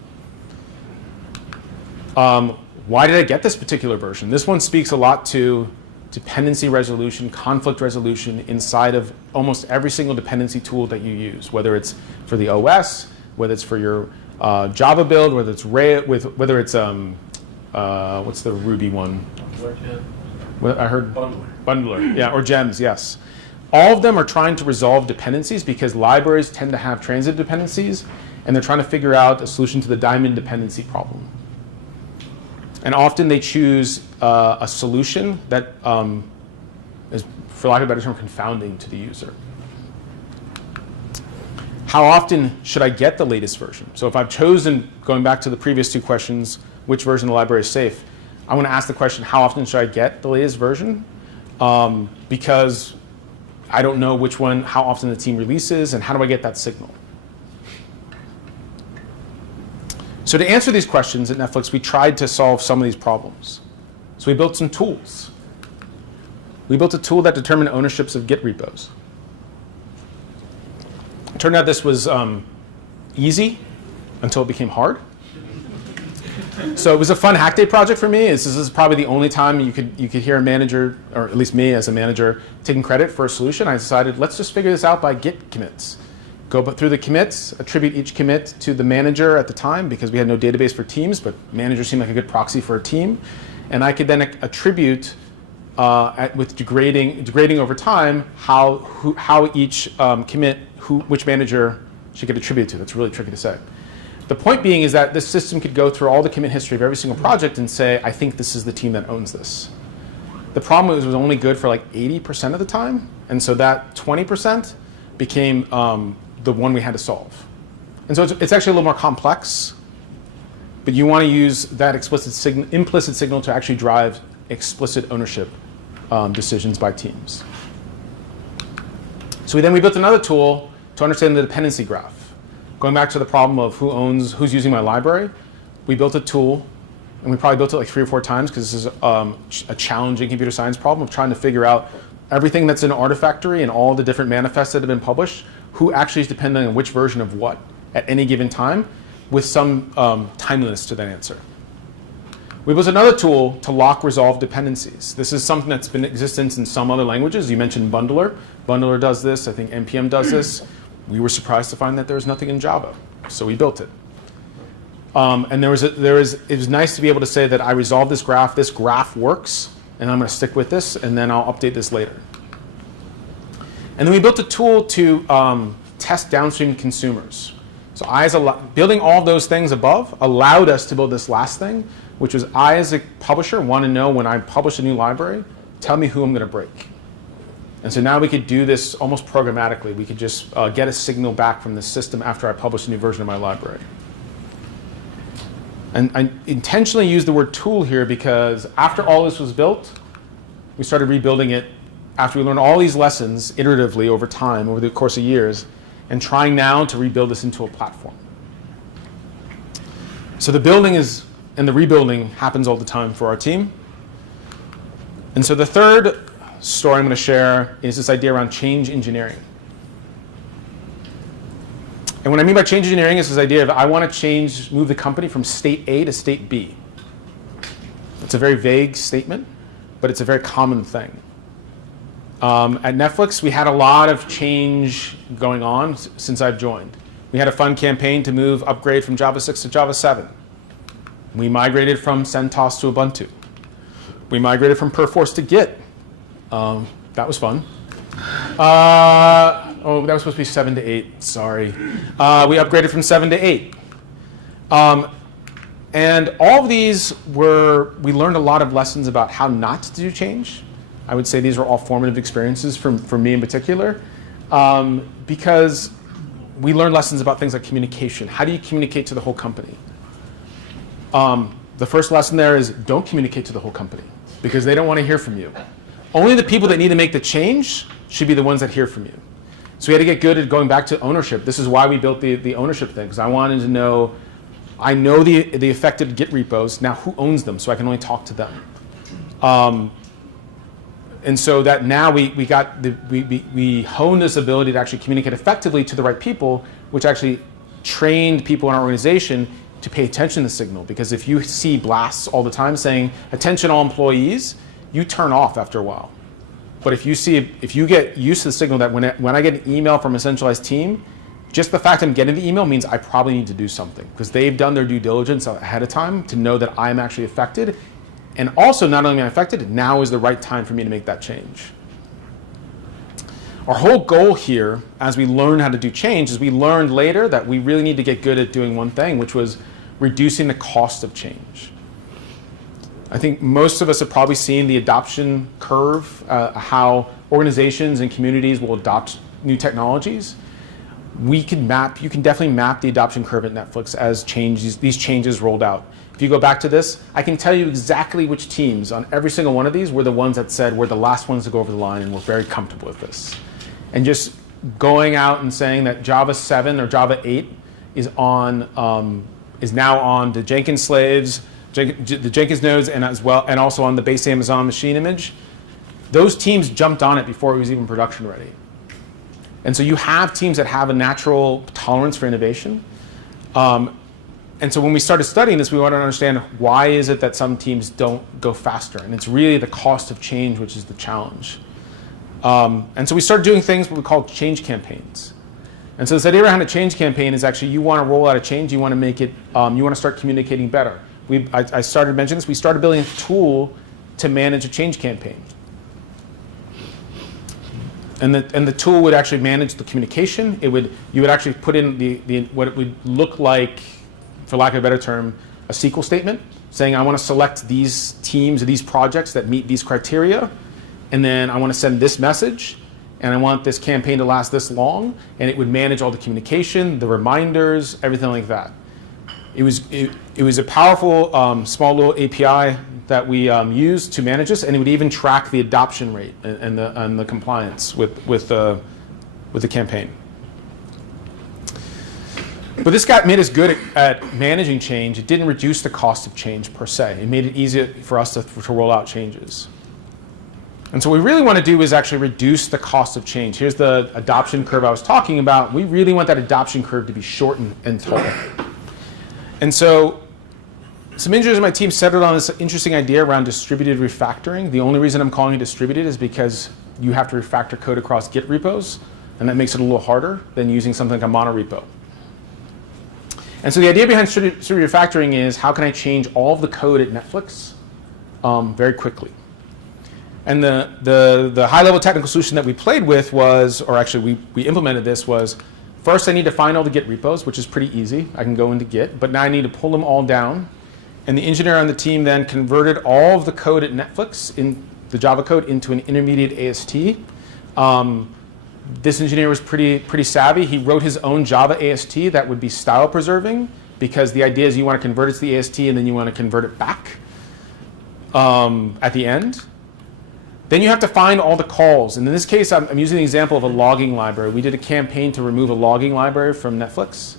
Why did I get this particular version? This one speaks a lot to dependency resolution, conflict resolution inside of almost every single dependency tool that you use, whether it's for the OS, whether it's for your Java build, whether it's what's the Ruby one? I heard Bundler, yeah, or gems, yes. All of them are trying to resolve dependencies because libraries tend to have transitive dependencies, and they're trying to figure out a solution to the diamond dependency problem. And often they choose a solution that is, for lack of a better term, confounding to the user. How often should I get the latest version? So if I've chosen, going back to the previous two questions, which version of the library is safe, I want to ask the question, how often should I get the latest version? Because I don't know which one, how often the team releases, and how do I get that signal? So to answer these questions at Netflix, we tried to solve some of these problems. So we built some tools. We built a tool that determined ownerships of Git repos. It turned out this was easy until it became hard. So it was a fun hack day project for me. This is probably the only time you could hear a manager, or at least me as a manager, taking credit for a solution. I decided, let's just figure this out by Git commits. Go through the commits, attribute each commit to the manager at the time because we had no database for teams, but manager seemed like a good proxy for a team. And I could then attribute, with degrading over time, how each commit, which manager should get attributed to. That's really tricky to say. The point being is that this system could go through all the commit history of every single project and say, I think this is the team that owns this. The problem was it was only good for like 80% of the time, and so that 20% became the one we had to solve. And so it's actually a little more complex, but you want to use that implicit signal to actually drive explicit ownership decisions by teams. So we built another tool to understand the dependency graph. Going back to the problem of who's using my library, we built a tool, and we probably built it like 3 or 4 times because this is a challenging computer science problem of trying to figure out everything that's in Artifactory and all the different manifests that have been published, who actually is depending on which version of what at any given time, with some timeliness to that answer. We built another tool to lock resolve dependencies. This is something that's been in existence in some other languages. You mentioned Bundler. Bundler does this. I think NPM does this. We were surprised to find that there was nothing in Java, so we built it. And it was nice to be able to say that I resolved this graph. This graph works, and I'm going to stick with this, and then I'll update this later. And then we built a tool to test downstream consumers. So building all those things above allowed us to build this last thing, which was I, as a publisher, want to know when I publish a new library, tell me who I'm going to break. And so now we could do this almost programmatically. We could just get a signal back from the system after I publish a new version of my library. And I intentionally use the word tool here because after all this was built, we started rebuilding it after we learned all these lessons iteratively over time, over the course of years, and trying now to rebuild this into a platform. So the building and the rebuilding happens all the time for our team. And so the third story I'm going to share is this idea around change engineering. And what I mean by change engineering is this idea of I want to move the company from state A to state B. It's a very vague statement, but it's a very common thing. At Netflix, we had a lot of change going on since I've joined. We had a fun campaign to upgrade from Java 6 to Java 7. We migrated from CentOS to Ubuntu. We migrated from Perforce to Git. That was fun. That was supposed to be 7 to 8. Sorry. We upgraded from 7 to 8. And all of these we learned a lot of lessons about how not to do change. I would say these were all formative experiences for me in particular, because we learned lessons about things like communication. How do you communicate to the whole company? The first lesson there is don't communicate to the whole company because they don't want to hear from you. Only the people that need to make the change should be the ones that hear from you. So we had to get good at going back to ownership. This is why we built the ownership thing, because I wanted to know, I know the affected Git repos, now who owns them, so I can only talk to them. And so that now we honed this ability to actually communicate effectively to the right people, which actually trained people in our organization to pay attention to the signal. Because if you see blasts all the time saying, attention all employees, you turn off after a while. But if you get used to the signal that when I get an email from a centralized team, just the fact I'm getting the email means I probably need to do something because they've done their due diligence ahead of time to know that I'm actually affected. And also, not only am I affected, now is the right time for me to make that change. Our whole goal here, as we learn how to do change, is we learned later that we really need to get good at doing one thing, which was reducing the cost of change. I think most of us have probably seen the adoption curve, how organizations and communities will adopt new technologies. You can definitely map the adoption curve at Netflix as these changes rolled out. If you go back to this, I can tell you exactly which teams on every single one of these were the ones that said we're the last ones to go over the line and we're very comfortable with this. And just going out and saying that Java 7 or Java 8 is now on the Jenkins slaves, the Jenkins nodes, and also on the base Amazon machine image. Those teams jumped on it before it was even production ready. And so you have teams that have a natural tolerance for innovation. And so when we started studying this, we wanted to understand why is it that some teams don't go faster? And it's really the cost of change, which is the challenge. And so we started doing things what we call change campaigns. And so this idea around a change campaign is actually you want to roll out a change, you want to make it, you want to start communicating better. I started mentioning this, we started building a tool to manage a change campaign. And the tool would actually manage the communication. You would actually put in what it would look like, for lack of a better term, a SQL statement saying I want to select these teams or these projects that meet these criteria, and then I want to send this message, and I want this campaign to last this long, and it would manage all the communication, the reminders, everything like that. It was a powerful small little API that we used to manage this, and it would even track the adoption rate and the compliance with the campaign. But this made us good at managing change. It didn't reduce the cost of change per se. It made it easier for us to roll out changes. And so what we really want to do is actually reduce the cost of change. Here's the adoption curve I was talking about. We really want that adoption curve to be short and tall. And so some engineers on my team settled on this interesting idea around distributed refactoring. The only reason I'm calling it distributed is because you have to refactor code across Git repos, and that makes it a little harder than using something like a monorepo. And so the idea behind distributed refactoring is how can I change all of the code at Netflix very quickly? And the high-level technical solution that we played with was, or actually we implemented this was, first I need to find all the Git repos, which is pretty easy. I can go into Git, but now I need to pull them all down. And the engineer on the team then converted all of the code at Netflix, in the Java code, into an intermediate AST. This engineer was pretty savvy. He wrote his own Java AST that would be style preserving, because the idea is you want to convert it to the AST and then you want to convert it back at the end. Then you have to find all the calls. And in this case, I'm using the example of a logging library. We did a campaign to remove a logging library from Netflix.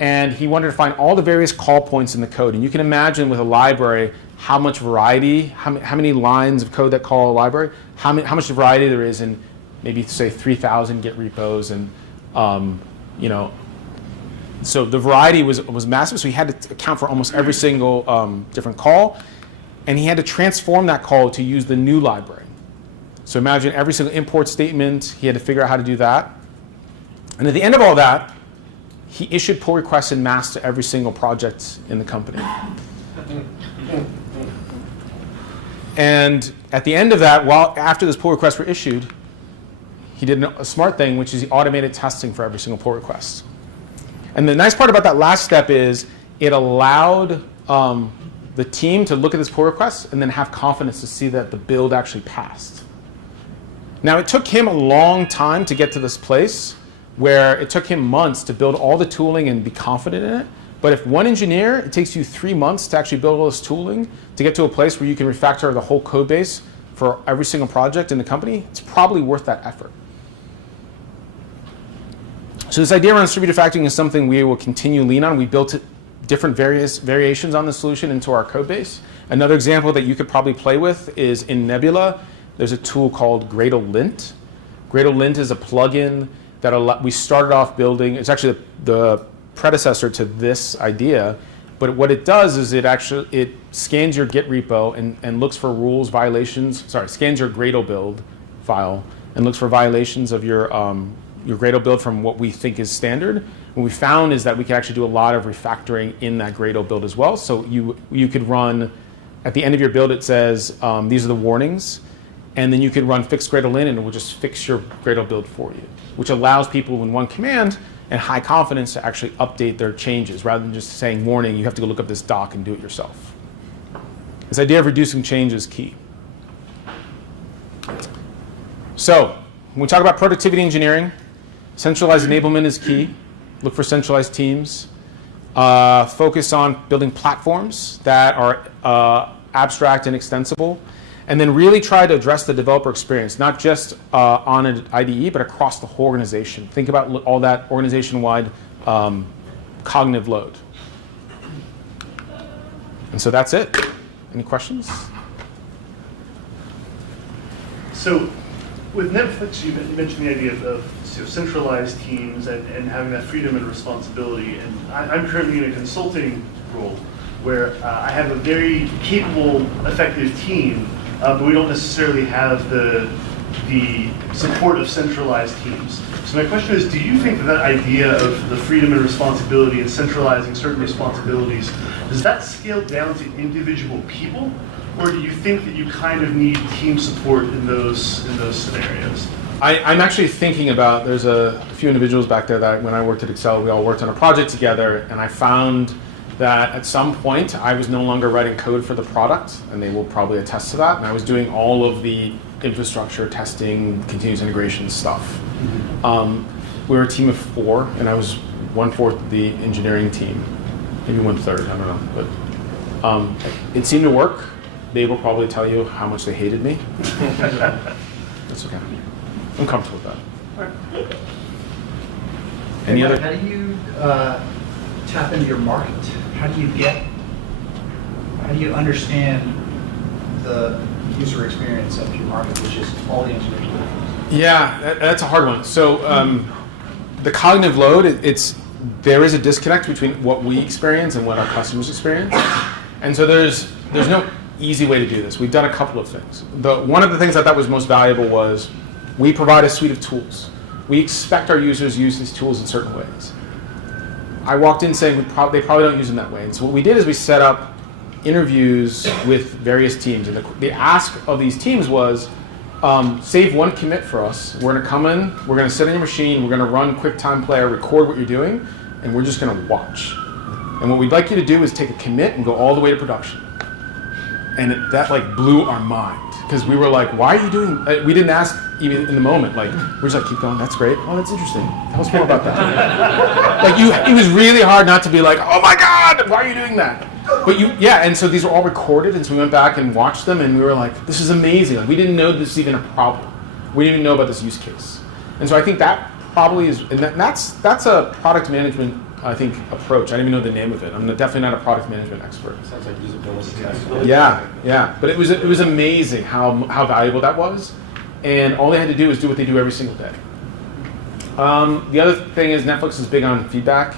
And he wanted to find all the various call points in the code. And you can imagine with a library how much variety, how many lines of code that call a library, how much variety there is in maybe, say, 3,000 Git repos. And so the variety was massive. So he had to account for almost every single different call. And he had to transform that call to use the new library. So imagine every single import statement, he had to figure out how to do that. And at the end of all that, he issued pull requests en masse to every single project in the company. And at the end of that, after those pull requests were issued, he did a smart thing, which is he automated testing for every single pull request. And the nice part about that last step is it allowed the team to look at this pull request and then have confidence to see that the build actually passed. Now, it took him a long time to get to this place where it took him months to build all the tooling and be confident in it. But if one engineer, it takes you 3 months to actually build all this tooling to get to a place where you can refactor the whole code base for every single project in the company, it's probably worth that effort. So this idea around distributed refactoring is something we will continue to lean on. We built different variations on the solution into our code base. Another example that you could probably play with is in Nebula. There's a tool called Gradle-Lint. Gradle-Lint is a plugin that we started off building. It's actually the predecessor to this idea. But what it does is it scans your Git repo and looks for rules, violations. Sorry, scans your Gradle build file and looks for violations of your Gradle build from what we think is standard. What we found is that we can actually do a lot of refactoring in that Gradle build as well. So you could run, at the end of your build, it says, these are the warnings. And then you could run fix Gradle-Lint, and it will just fix your Gradle build for you, which allows people in one command and high confidence to actually update their changes rather than just saying, warning, you have to go look up this doc and do it yourself. This idea of reducing change is key. So when we talk about productivity engineering, centralized enablement is key. Look for centralized teams. Focus on building platforms that are abstract and extensible. And then really try to address the developer experience, not just on an IDE, but across the whole organization. Think about all that organization-wide cognitive load. And so that's it. Any questions? So with Netflix, you mentioned the idea of centralized teams and having that freedom and responsibility. And I'm currently in a consulting role where I have a very capable, effective team, but we don't necessarily have the support of centralized teams. So my question is, do you think that idea of the freedom and responsibility and centralizing certain responsibilities, does that scale down to individual people? Or do you think that you kind of need team support in those scenarios? I'm actually thinking about, there's a few individuals back there that when I worked at Excel, we all worked on a project together, and I found that at some point I was no longer writing code for the product, and they will probably attest to that, and I was doing all of the infrastructure, testing, continuous integration stuff. We were a team of 4, and I was 1/4 the engineering team, maybe 1/3, I don't know. But it seemed to work. They will probably tell you how much they hated me. That's okay. I'm comfortable with that. Any other? How do you tap into your market? How do you understand the user experience of your market, which is all the engineers? Yeah, that's a hard one. So the cognitive load, there is a disconnect between what we experience and what our customers experience. And so there's no easy way to do this. We've done a couple of things. One of the things I thought was most valuable was we provide a suite of tools. We expect our users to use these tools in certain ways. I walked in saying they probably don't use them that way. And so what we did is we set up interviews with various teams. And the ask of these teams was, save one commit for us. We're going to come in, we're going to sit on your machine, we're going to run QuickTime Player, record what you're doing, and we're just going to watch. And what we'd like you to do is take a commit and go all the way to production. And that like blew our mind. Because we were like, why are you doing, we didn't ask even in the moment, like, we're just like, keep going, that's great. Oh, that's interesting. Tell us more about that. It was really hard not to be like, oh my God, why are you doing that? But and so these were all recorded, and so we went back and watched them, and we were like, this is amazing. Like, we didn't know this was even a problem. We didn't even know about this use case. And so I think that probably is, and that's a product management, I think, approach. I don't even know the name of it. I'm definitely not a product management expert. Sounds like usability testing. Yeah. But it was amazing how valuable that was. And all they had to do was do what they do every single day. The other thing is Netflix is big on feedback.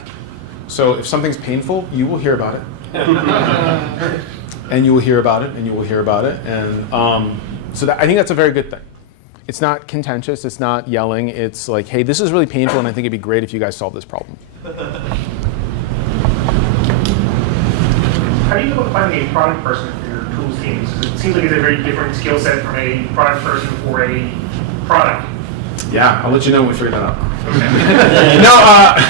So if something's painful, you will hear about it. And you will hear about it, and you will hear about it. And so I think that's a very good thing. It's not contentious, it's not yelling, it's like, hey, this is really painful, and I think it'd be great if you guys solve this problem. How do you go about finding a product person for your tools teams? It seems like it's a very different skill set from a product person for a product. Yeah, I'll let you know when we figure that out.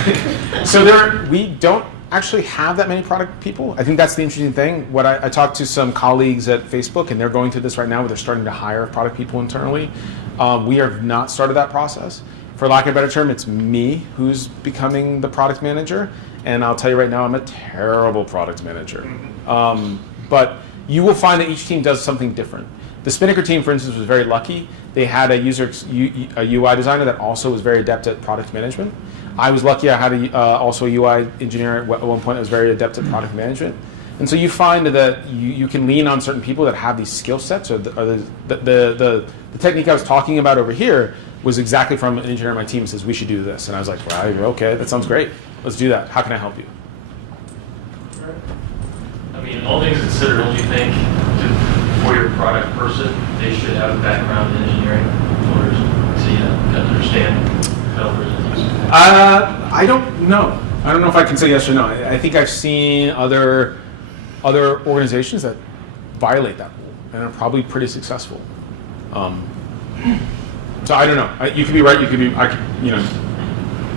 Okay. So we don't actually have that many product people. I think that's the interesting thing. I talked to some colleagues at Facebook, and they're going through this right now where they're starting to hire product people internally. We have not started that process. For lack of a better term, it's me who's becoming the product manager. And I'll tell you right now, I'm a terrible product manager. But you will find that each team does something different. The Spinnaker team, for instance, was very lucky. They had a UI designer that also was very adept at product management. I was lucky I had also a UI engineer at one point that was very adept at product management. And so you find that you can lean on certain people that have these skill sets. Or the technique I was talking about over here was exactly from an engineer on my team who says, we should do this. And I was like, well, okay, that sounds great. Let's do that. How can I help you? I mean, all things considered, don't you think for your product person, they should have a background in engineering in order to understand developers and users? I don't know. I don't know if I can say yes or no. I think I've seen other organizations that violate that rule and are probably pretty successful. So I don't know. You could be right. You could be. You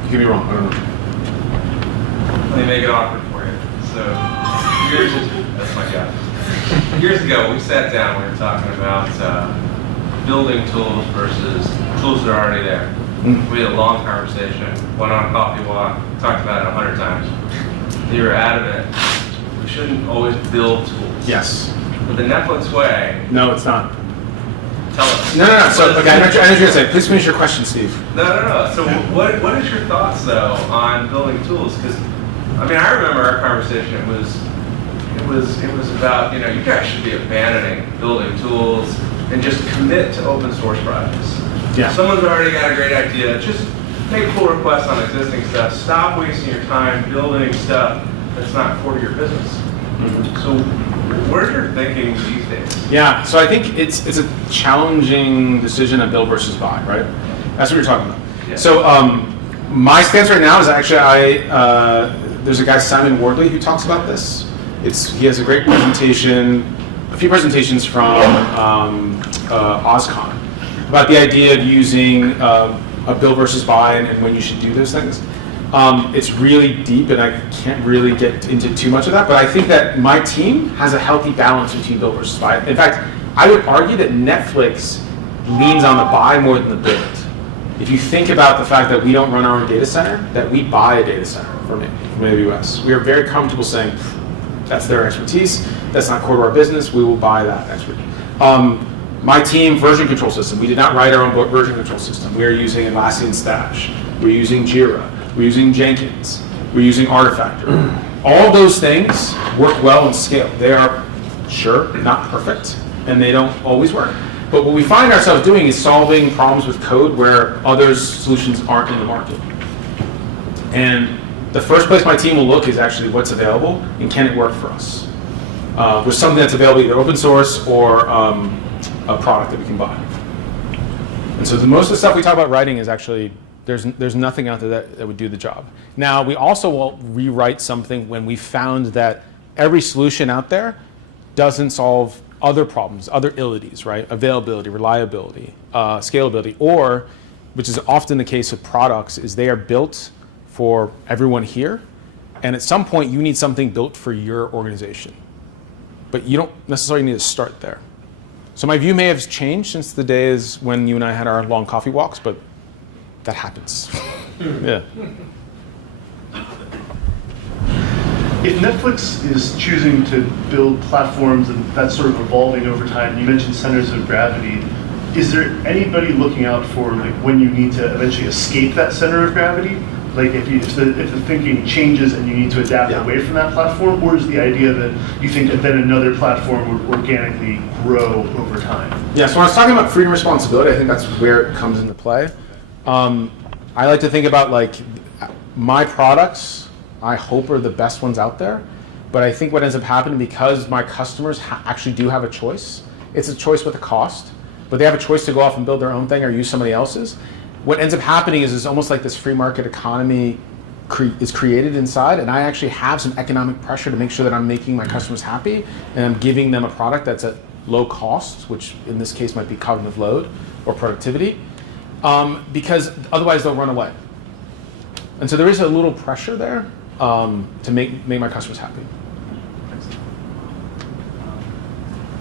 could be wrong. I don't know. Let me make it awkward for you. So, that's my guy. Years ago, we sat down. We were talking about building tools versus tools that are already there. We had a long conversation. Went on a coffee walk. Talked about it 100 times. You were adamant. We shouldn't always build tools. Yes. But the Netflix way. No, it's not. Tell us. No. So, okay, I know what you're going to say. Please finish your question, Steve. No. So, what is your thoughts though on building tools? Because, I mean, I remember our conversation. It was about you guys should be abandoning building tools and just commit to open source projects. Yeah. If someone's already got a great idea, just make pull requests on existing stuff. Stop wasting your time building stuff that's not core to your business. So, where's your thinking these days? Yeah, so I think it's a challenging decision of build versus buy, right? That's what you're talking about. Yeah. So my stance right now is actually there's a guy, Simon Wardley, who talks about this. He has a great presentation, a few presentations from OSCON about the idea of using a build versus buy and when you should do those things. It's really deep, and I can't really get into too much of that, but I think that my team has a healthy balance between build versus buy. In fact, I would argue that Netflix leans on the buy more than the build. If you think about the fact that we don't run our own data center, that we buy a data center from AWS, we are very comfortable saying, that's their expertise, that's not core to our business, we will buy that expertise. My team, version control system, we did not write our own version control system. We are using Atlassian Stash, we're using Jira, we're using Jenkins, we're using Artifactor. All of those things work well and scale. They are, sure, not perfect, and they don't always work. But what we find ourselves doing is solving problems with code where others' solutions aren't in the market. And the first place my team will look is actually what's available and can it work for us. With something that's available either open source or a product that we can buy. And so most of the stuff we talk about writing is actually, there's nothing out there that would do the job. Now, we also will rewrite something when we found that every solution out there doesn't solve other problems, other illities, right? Availability, reliability, scalability, or, which is often the case with products, is they are built for everyone here, and at some point you need something built for your organization. But you don't necessarily need to start there. So my view may have changed since the days when you and I had our long coffee walks, but that happens. Yeah. If Netflix is choosing to build platforms and that's sort of evolving over time, you mentioned centers of gravity, is there anybody looking out for like when you need to eventually escape that center of gravity? Like if the thinking changes and you need to adapt away from that platform, or is the idea that you think that then another platform would organically grow over time? Yeah, so when I was talking about freedom and responsibility, I think that's where it comes into play. I like to think about like my products, I hope are the best ones out there, but I think what ends up happening because my customers actually do have a choice, it's a choice with a cost, but they have a choice to go off and build their own thing or use somebody else's. What ends up happening is it's almost like this free market economy is created inside, and I actually have some economic pressure to make sure that I'm making my customers happy and I'm giving them a product that's at low cost, which in this case might be cognitive load or productivity, because otherwise they'll run away. And so there is a little pressure there to make my customers happy.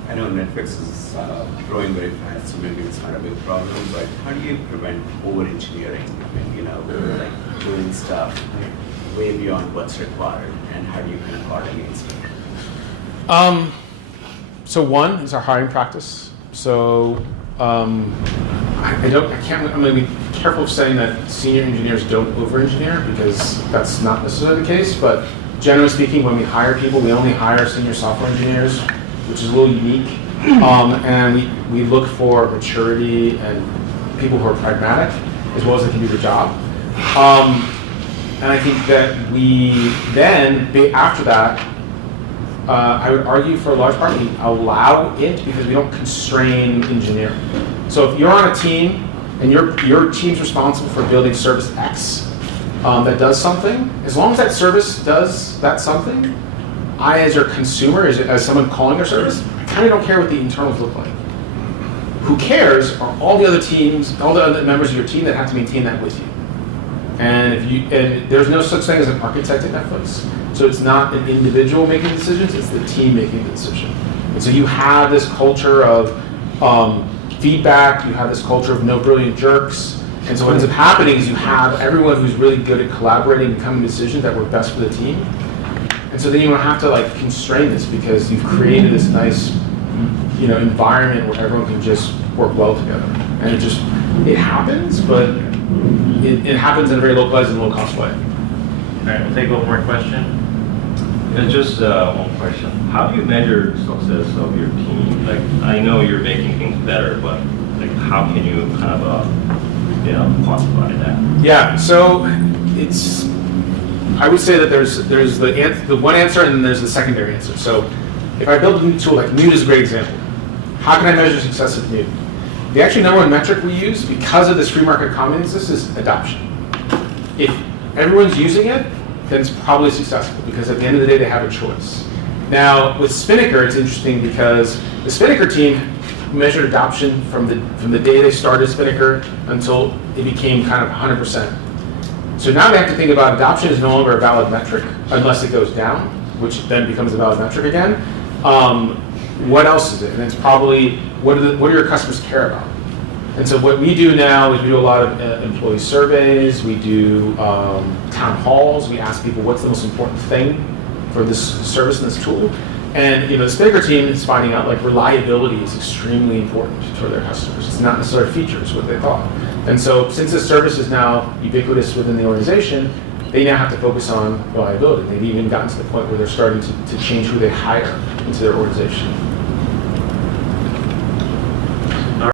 I know Netflix is growing very fast, so maybe it's not a big problem, but how do you prevent over-engineering? Like doing stuff way beyond what's required, and how do you kind of guard against it? So one is our hiring practice. So I'm going to be careful of saying that senior engineers don't over-engineer because that's not necessarily the case, but generally speaking, when we hire people, we only hire senior software engineers, which is a little unique, and we look for maturity and people who are pragmatic as well as they can do their job. And I think that we then, after that, I would argue for a large part we allow it because we don't constrain engineering. So if you're on a team and your team's responsible for building service X that does something, as long as that service does that something, I as your consumer, as someone calling their service, I kind of don't care what the internals look like. Who cares are all the other teams, all the other members of your team that have to maintain that with you. And there's no such thing as an architect at Netflix. So it's not an individual making decisions, it's the team making the decision. And so you have this culture of feedback, you have this culture of no brilliant jerks. And so what ends up happening is you have everyone who's really good at collaborating and coming to decisions that work best for the team. And so then you don't have to like constrain this because you've created this nice environment where everyone can just work well together. And it happens, but it happens in a very localized and low-cost way. All right, we'll take one more question. Yeah, just one question. How do you measure success of your team? Like, I know you're making things better, but like, how can you kind of, quantify that? Yeah, so I would say that there's the one answer and then there's the secondary answer. So if I build a new tool, like Mute is a great example. How can I measure success of Mute? The actually number one metric we use because of this free market economy is adoption. If everyone's using it, then it's probably successful because at the end of the day, they have a choice. Now, with Spinnaker, it's interesting because the Spinnaker team measured adoption from the day they started Spinnaker until it became kind of 100%. So now they have to think about adoption is no longer a valid metric unless it goes down, which then becomes a valid metric again. What else is it? And it's probably, what do your customers care about? And so what we do now is we do a lot of employee surveys, we do town halls, we ask people what's the most important thing for this service and this tool. And this bigger team is finding out like reliability is extremely important for their customers. It's not necessarily features, what they thought. And so since this service is now ubiquitous within the organization, they now have to focus on reliability. They've even gotten to the point where they're starting to change who they hire into their organization.